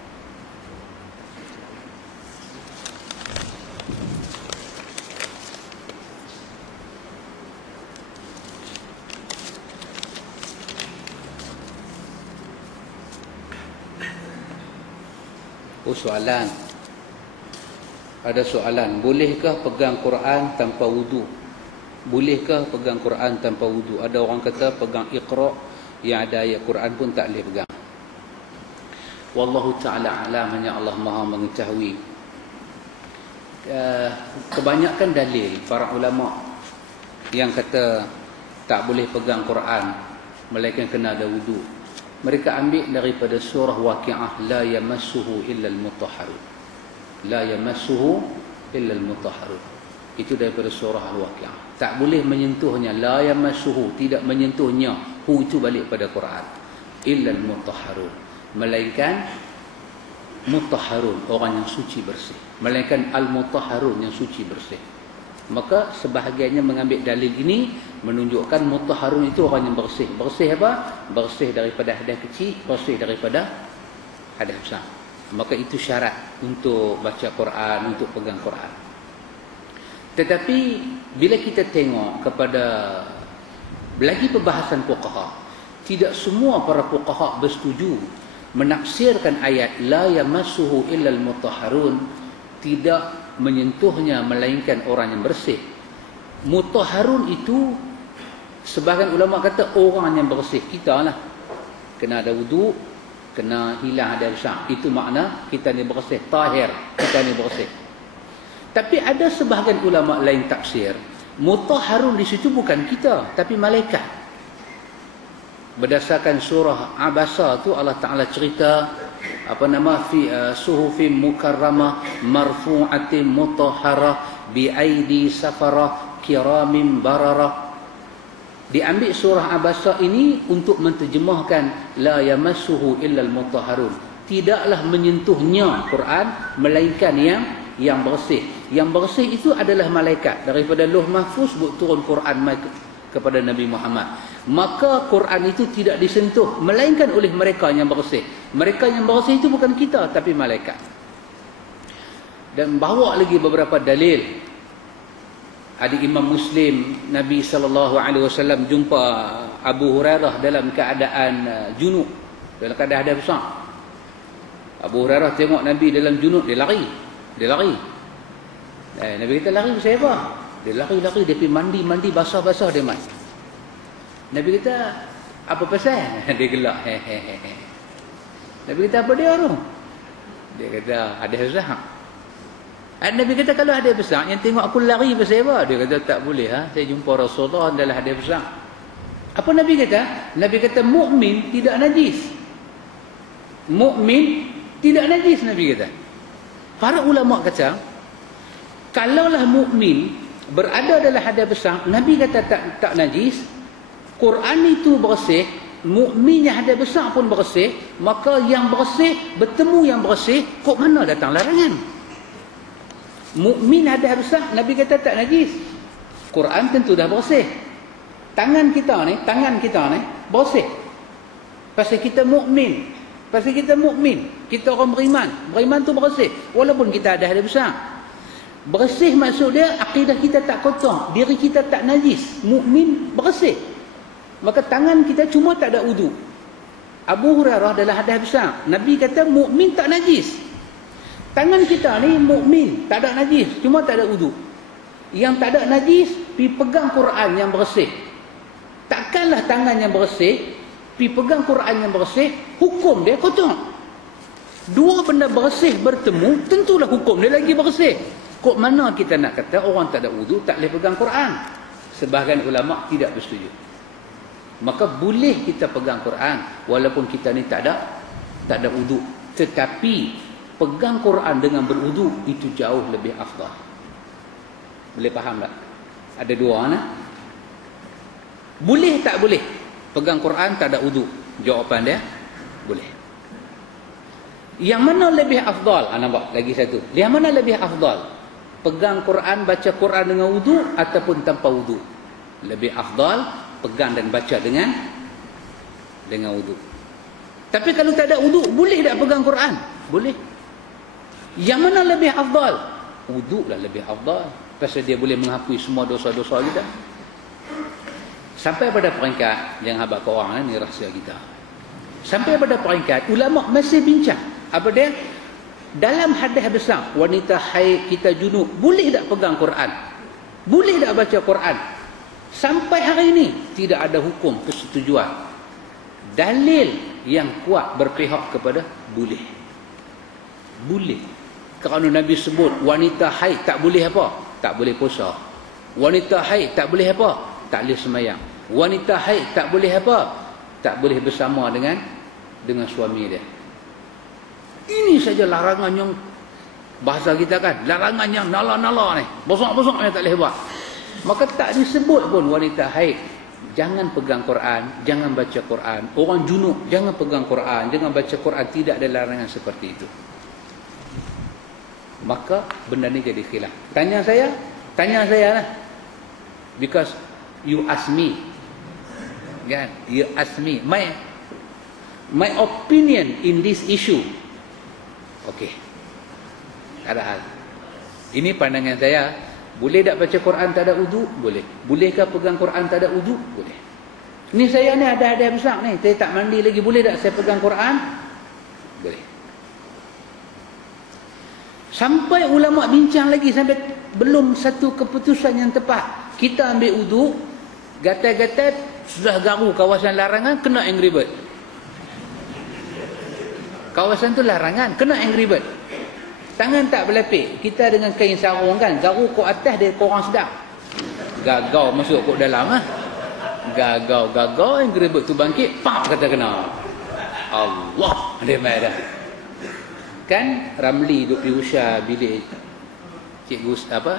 Oh soalan. Ada soalan. Bolehkah pegang Quran tanpa wudu? Bolehkah pegang Quran tanpa wudu? Ada orang kata pegang Iqra, yang ada ayat Quran pun tak boleh pegang. Wallahu ta'ala alam, hanya Allah Maha mengetahui. Kebanyakan dalil para ulama yang kata tak boleh pegang Quran melainkan kena ada wudu, mereka ambil daripada surah Waqi'ah, la yamassuhu illa al-mutahharun. La yamassuhu illa al-mutahharun. Itu daripada surah Al-Waqi'ah. tak boleh menyentuhnya. La yamassuhu, tidak menyentuhnya. Hu itu balik pada Quran. Illal mutahharun, melainkan mutahharun, orang yang suci bersih. Melainkan al-mutahharun, yang suci bersih. Maka sebahagiannya mengambil dalil ini menunjukkan mutahharun itu orang yang bersih. Bersih apa? Bersih daripada hadas kecil, bersih daripada hadas besar. Maka itu syarat untuk baca Quran, untuk pegang Quran. Tetapi bila kita tengok kepada lagi perbahasan fuqaha, tidak semua para fuqaha bersetuju menafsirkan ayat la yamassuhu illal mutahharun, tidak menyentuhnya melainkan orang yang bersih. Mutahharun itu sebahagian ulama kata orang yang bersih. Kita lah kena ada wudu, kena hilang hadas besar. Itu makna kita ni bersih, tahir, kita ni bersih. Tapi ada sebahagian ulama lain tafsir, mutahharun di situ bukan kita tapi malaikat. Berdasarkan surah Abasa tu Allah Taala cerita fi suhufim mukarramah marfu'atin mutahharah bi aidi safarah kiramin bararah. Diambil surah Abasa ini untuk menterjemahkan la yamassuhu illal mutahharun, tidaklah menyentuhnya Quran melainkan yang bersih. Yang bersih itu adalah malaikat. Daripada Lauh Mahfuz turun Quran kepada Nabi Muhammad. Maka Quran itu tidak disentuh melainkan oleh mereka yang bersih. Mereka yang bersih itu bukan kita tapi malaikat. Dan bawa lagi beberapa dalil. Ada Imam Muslim, Nabi SAW jumpa Abu Hurairah dalam keadaan junub, dalam keadaan hadas besar. Abu Hurairah tengok Nabi dalam junub, dia lari. Nabi kata, lari pasal apa? Dia lari, dia pergi mandi basah-basah dia mai. Nabi kata, apa pasal? Dia gelak. Nabi kata, apa dia tu? Dia kata, ada besar. Nabi kata, kalau ada besar, yang tengok aku lari pasal apa? Dia kata, tak boleh. Saya jumpa Rasulullah adalah ada besar. Apa Nabi kata? Nabi kata, mukmin tidak najis. Mukmin tidak najis, Nabi kata. Para ulama kata, kalaulah mukmin berada dalam hadas besar, Nabi kata tak najis, Quran itu bersih, mukmin yang hadas besar pun bersih, maka yang bersih bertemu yang bersih, kok mana datang larangan? Mukmin hadas besar, Nabi kata tak najis. Quran tentu dah bersih. Tangan kita ni bersih. Pasal kita mukmin. Kita orang beriman. Beriman tu bersih. Walaupun kita ada hadas besar. Bersih maksud dia akidah kita tak kotor, diri kita tak najis. Mukmin bersih. Maka tangan kita cuma tak ada wudu. Abu Hurairah adalah hadas besar. Nabi kata mukmin tak najis. Tangan kita ni mukmin, tak ada najis, cuma tak ada wudu. Yang tak ada najis, pi pegang Quran yang bersih. Takkanlah tangan yang bersih, pi pegang Quran yang bersih, hukum dia kotor. Dua benda bersih bertemu, tentulah hukum dia lagi bersih. Kok mana kita nak kata orang tak ada wudu tak boleh pegang Quran? Sebahagian ulama tidak bersetuju. Maka boleh kita pegang Quran walaupun kita ni tak ada wudu. Tetapi pegang Quran dengan berwudu itu jauh lebih afdal. Boleh faham tak? Ada dua nah. Boleh tak boleh pegang Quran tak ada wudu? Jawapan dia boleh. Yang mana lebih afdal? Nampak lagi satu. Yang mana lebih afdal? Pegang Quran, baca Quran dengan wudu ataupun tanpa wudu? Lebih afdal pegang dan baca dengan wudu. Tapi kalau tak ada wudu, boleh tak pegang Quran? Boleh. Yang mana lebih afdal? Wudu lah lebih afdal. Pasal dia boleh menghapus semua dosa-dosa kita. Sampai pada peringkat, jangan habaq ke orang ni rahsia kita. Sampai pada peringkat, ulama masih bincang. Apa dia? Dalam hadas besar, wanita haid, kita junub, boleh tak pegang Quran? Boleh tak baca Quran? Sampai hari ini, tidak ada hukum persetujuan. Dalil yang kuat berpihak kepada boleh. Boleh. Kerana Nabi sebut, wanita haid tak boleh apa? Tak boleh puasa. Wanita haid tak boleh apa? Tak boleh semayang. Wanita haid tak boleh apa? Tak boleh bersama dengan suami dia. Ini saja larangan yang bahasa kita kan, larangan yang nala-nala ni, bosok-bosok yang tak boleh buat. Maka tak disebut pun wanita haid jangan pegang Quran, jangan baca Quran. Orang junub jangan pegang Quran, jangan baca Quran. Tidak ada larangan seperti itu. Maka benda ni jadi khilaf. Tanya saya lah. Because you ask me. Kan? You ask me. My opinion in this issue. Okey. Tak ada hal. Ini pandangan saya. Boleh tak baca Quran tak ada wudu? Boleh. Bolehkah pegang Quran tak ada wudu? Boleh. Ni saya ni ada besar ni. Saya tak mandi lagi. Boleh tak saya pegang Quran? Boleh. Sampai ulama bincang lagi. Sampai belum satu keputusan yang tepat. Kita ambil wudu. Gatal-gatal. Sudah garu kawasan larangan. Kena Angry Bird. Kawasan tu larangan. Kena Angry Bird. Tangan tak berlapik. Kita dengan kain sarung kan. Garu kok atas dia korang sedap. Gagau masuk kok dalam lah. Gagau. Angry Bird tu bangkit. Pap kata kena. Allah. Dia main dah. Kan Ramli duduk di Usha bilik cikgu apa?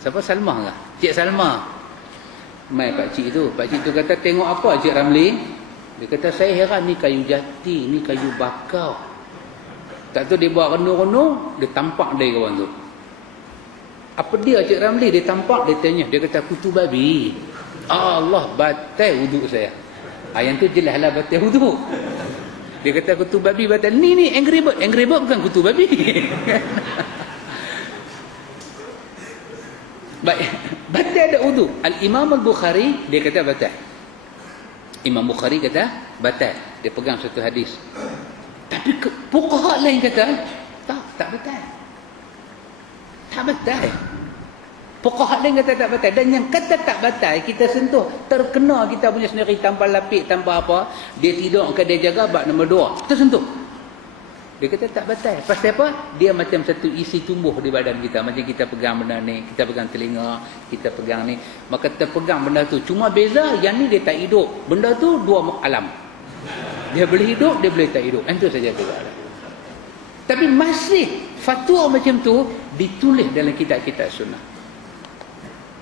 Siapa? Salma ke? Cik Salma. Mai pakcik tu kata tengok apa Cik Ramli? Dia kata saya heran ni kayu jati, ni kayu bakau. Tak tahu dia buat renung-renung, dia tampak dia kawan tu. Apa dia Cik Ramli? Dia tampak, dia tanya, dia kata kutu babi. Allah, batal wuduk saya. Yang tu jelaslah batal wuduk. Dia kata kutu babi batal. Ni Angry Bird. Angry Bird bukan kutu babi. Baik. Batal ada wudu. Al-Imam Al-Bukhari dia kata batal. Imam Bukhari kata batal. Dia pegang satu hadis. Tapi fuqaha lain kata tak batal. Tak batal. Fuqaha lain kata tak batal. Dan yang kata tak batal kita sentuh terkena kita punya sendiri tanpa lapik, tanpa apa. Dia tidur ke dia jaga bab nombor 2. Kita sentuh. Dia kata tak batal. Pasal apa? Dia macam satu isi tumbuh di badan kita. Macam kita pegang benda ni, kita pegang telinga, kita pegang ni. Maka kita pegang benda tu. Cuma beza yang ni dia tak hidup. Benda tu dua alam. Dia boleh hidup, dia boleh tak hidup. Itu saja beza. Tapi masih fatwa macam tu ditulis dalam kitab-kitab sunnah.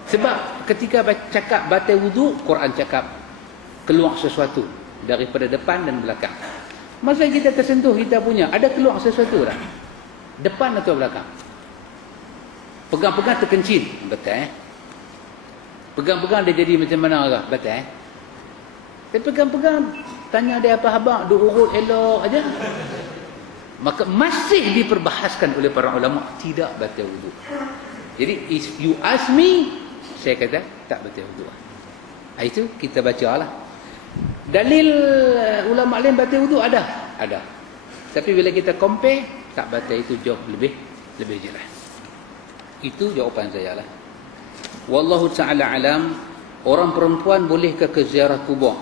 Sebab ketika cakap batal wudu, Quran cakap keluar sesuatu daripada depan dan belakang. Masa kita tersentuh kita punya, ada keluar sesuatu tak? Depan atau belakang? Pegang-pegang terkencing, betul Pegang-pegang dia jadi macam mana lah, betul Dia pegang-pegang, tanya dia apa khabar, duk urut elok aja. Maka masih diperbahaskan oleh para ulama tidak batal wudu. Jadi if you ask me, saya kata tak batal wudu. Itu kita bacalah. Dalil ulama lain batal wudu ada. Tapi bila kita compare tak batal, itu jauh lebih jelas. Itu jawapan saya lah. Wallahu ta'ala alam. Orang perempuan bolehkah ke ziarah kubur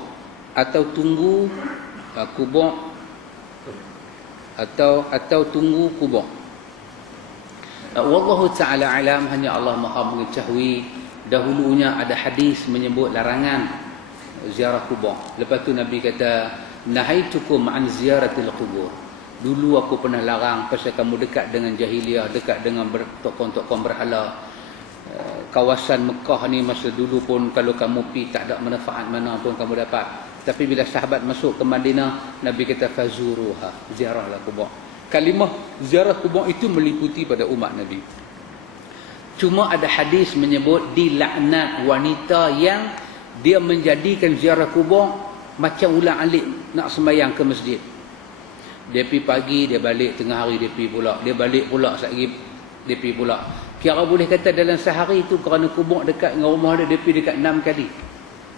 atau tunggu kubur atau tunggu kubur? Wallahu ta'ala alam. Hanya Allah Maha mengetahui. Dahulunya ada hadis menyebut larangan ziarah kubur. Lepas tu Nabi kata nahaitukum an ziyaratil qubur. Dulu aku pernah larang pasal kamu dekat dengan jahiliah, dekat dengan tokoh-tokoh berhala. Kawasan Mekah ni masa dulu pun kalau kamu pi tak ada manfaat mana pun kamu dapat. Tapi bila sahabat masuk ke Madinah, Nabi kata fazuruha, ziarahlah kubur. Kalimah ziarah kubur itu meliputi pada umat Nabi. Cuma ada hadis menyebut dilaknat wanita yang dia menjadikan ziarah kubur macam ulang-alik nak sembahyang ke masjid. Dia pergi pagi, dia balik tengah hari, dia pergi pula. Dia balik pula sekali, dia pergi pula. Kira boleh kata dalam sehari itu kerana kubur dekat dengan rumah dia, dia pergi dekat 6 kali.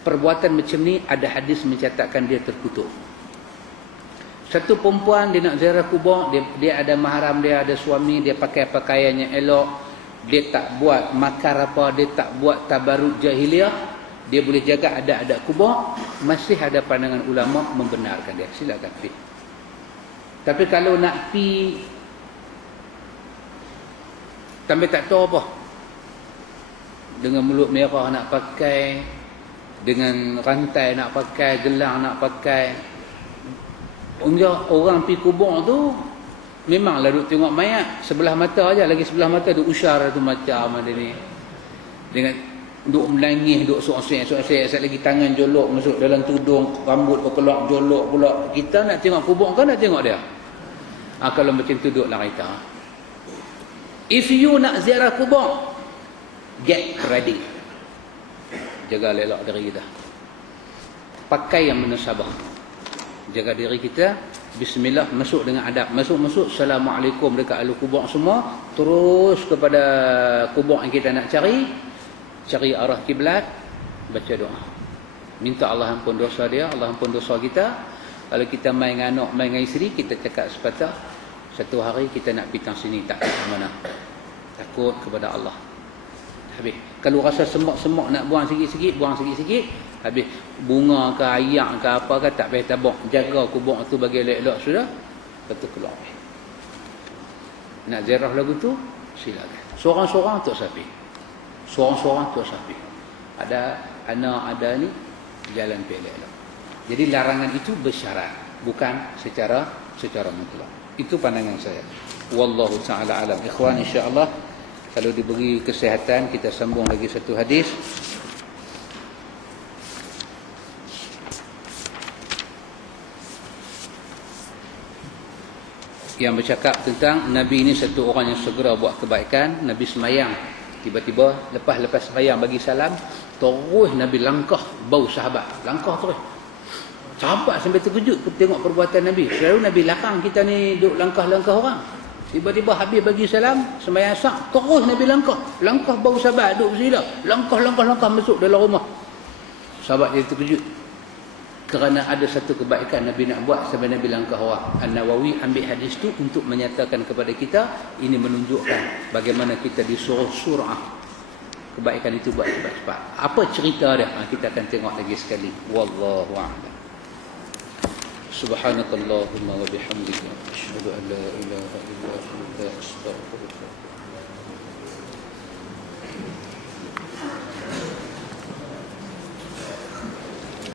Perbuatan macam ni ada hadis mencatatkan dia terkutuk. Satu perempuan dia nak ziarah kubur, dia ada mahram dia, ada suami, dia pakai pakaian yang elok, dia tak buat makar apa, dia tak buat tabaruk jahiliah, dia boleh jaga adab-adab kubur, masih ada pandangan ulama membenarkan dia. Silakan pergi. Tapi kalau nak pergi sampai tak tahu apa, dengan mulut merah nak pakai, dengan rantai nak pakai, gelang nak pakai, orang pergi kubur tu memanglah duk tengok mayat sebelah mata aja, lagi sebelah mata duk usyar tu macam ada ni. Dengan duk menangis, duk sok-sok, sekali lagi tangan jolok masuk dalam tudung, rambut berkelok jolok pula. Kita nak tengok kubur kan nak tengok dia? Kalau macam tu duduklah kita. If you nak ziarah kubur, get ready. Jaga elok diri kita. Pakai yang menasabah. Jaga diri kita. Bismillah, masuk dengan adab. Masuk. Assalamualaikum dekat ahli kubur semua. Terus kepada kubur yang kita nak cari. Cari arah kiblat. Baca doa. Minta Allah ampun dosa dia. Allah ampun dosa kita. Kalau kita main dengan anak, main dengan isteri, kita cakap sepatah. Satu hari kita nak pitang sini, tak ke mana. Takut kepada Allah. Habis. Kalau rasa semak-semak nak buang sikit-sikit, buang sikit-sikit. Habis. Bunga ke, ayak ke, apa ke, tak payah tabak. Jaga kubur tu bagi elok-elok sudah. Lepas tu keluar. Nak ziarah lagu tu, silakan. Seorang-seorang Tok Safi. Seorang-seorang Tok Safi. Ada anak, ada ni, jalan elok-elok. Jadi larangan itu bersyarat. Bukan secara mutlak. Itu pandangan saya. Wallahu ta'ala alam. Ikhwan, insyaAllah kalau diberi kesihatan, kita sambung lagi satu hadis. Yang bercakap tentang Nabi ini satu orang yang segera buat kebaikan. Nabi semayang. Tiba-tiba lepas semayang bagi salam, terus Nabi langkah bau sahabat. Langkah terus. Sahabat sampai terkejut tengok perbuatan Nabi. Selalu Nabi lakang kita ni duk langkah-langkah orang. Tiba-tiba habis bagi salam, sembahyang sak, terus Nabi langkah. Langkah bau sahabat duk bersila. Langkah masuk dalam rumah. Sahabat dia terkejut. Kerana ada satu kebaikan Nabi nak buat sampai Nabi langkah orang. An-Nawawi ambil hadis tu untuk menyatakan kepada kita, ini menunjukkan bagaimana kita disuruh surah. Kebaikan itu buat cepat-cepat. Apa cerita dia? Kita akan tengok lagi sekali. Wallahu a'lam. Subhanakallahumma wa bihamdika asyhadu an la ilaha illa anta astaghfiruka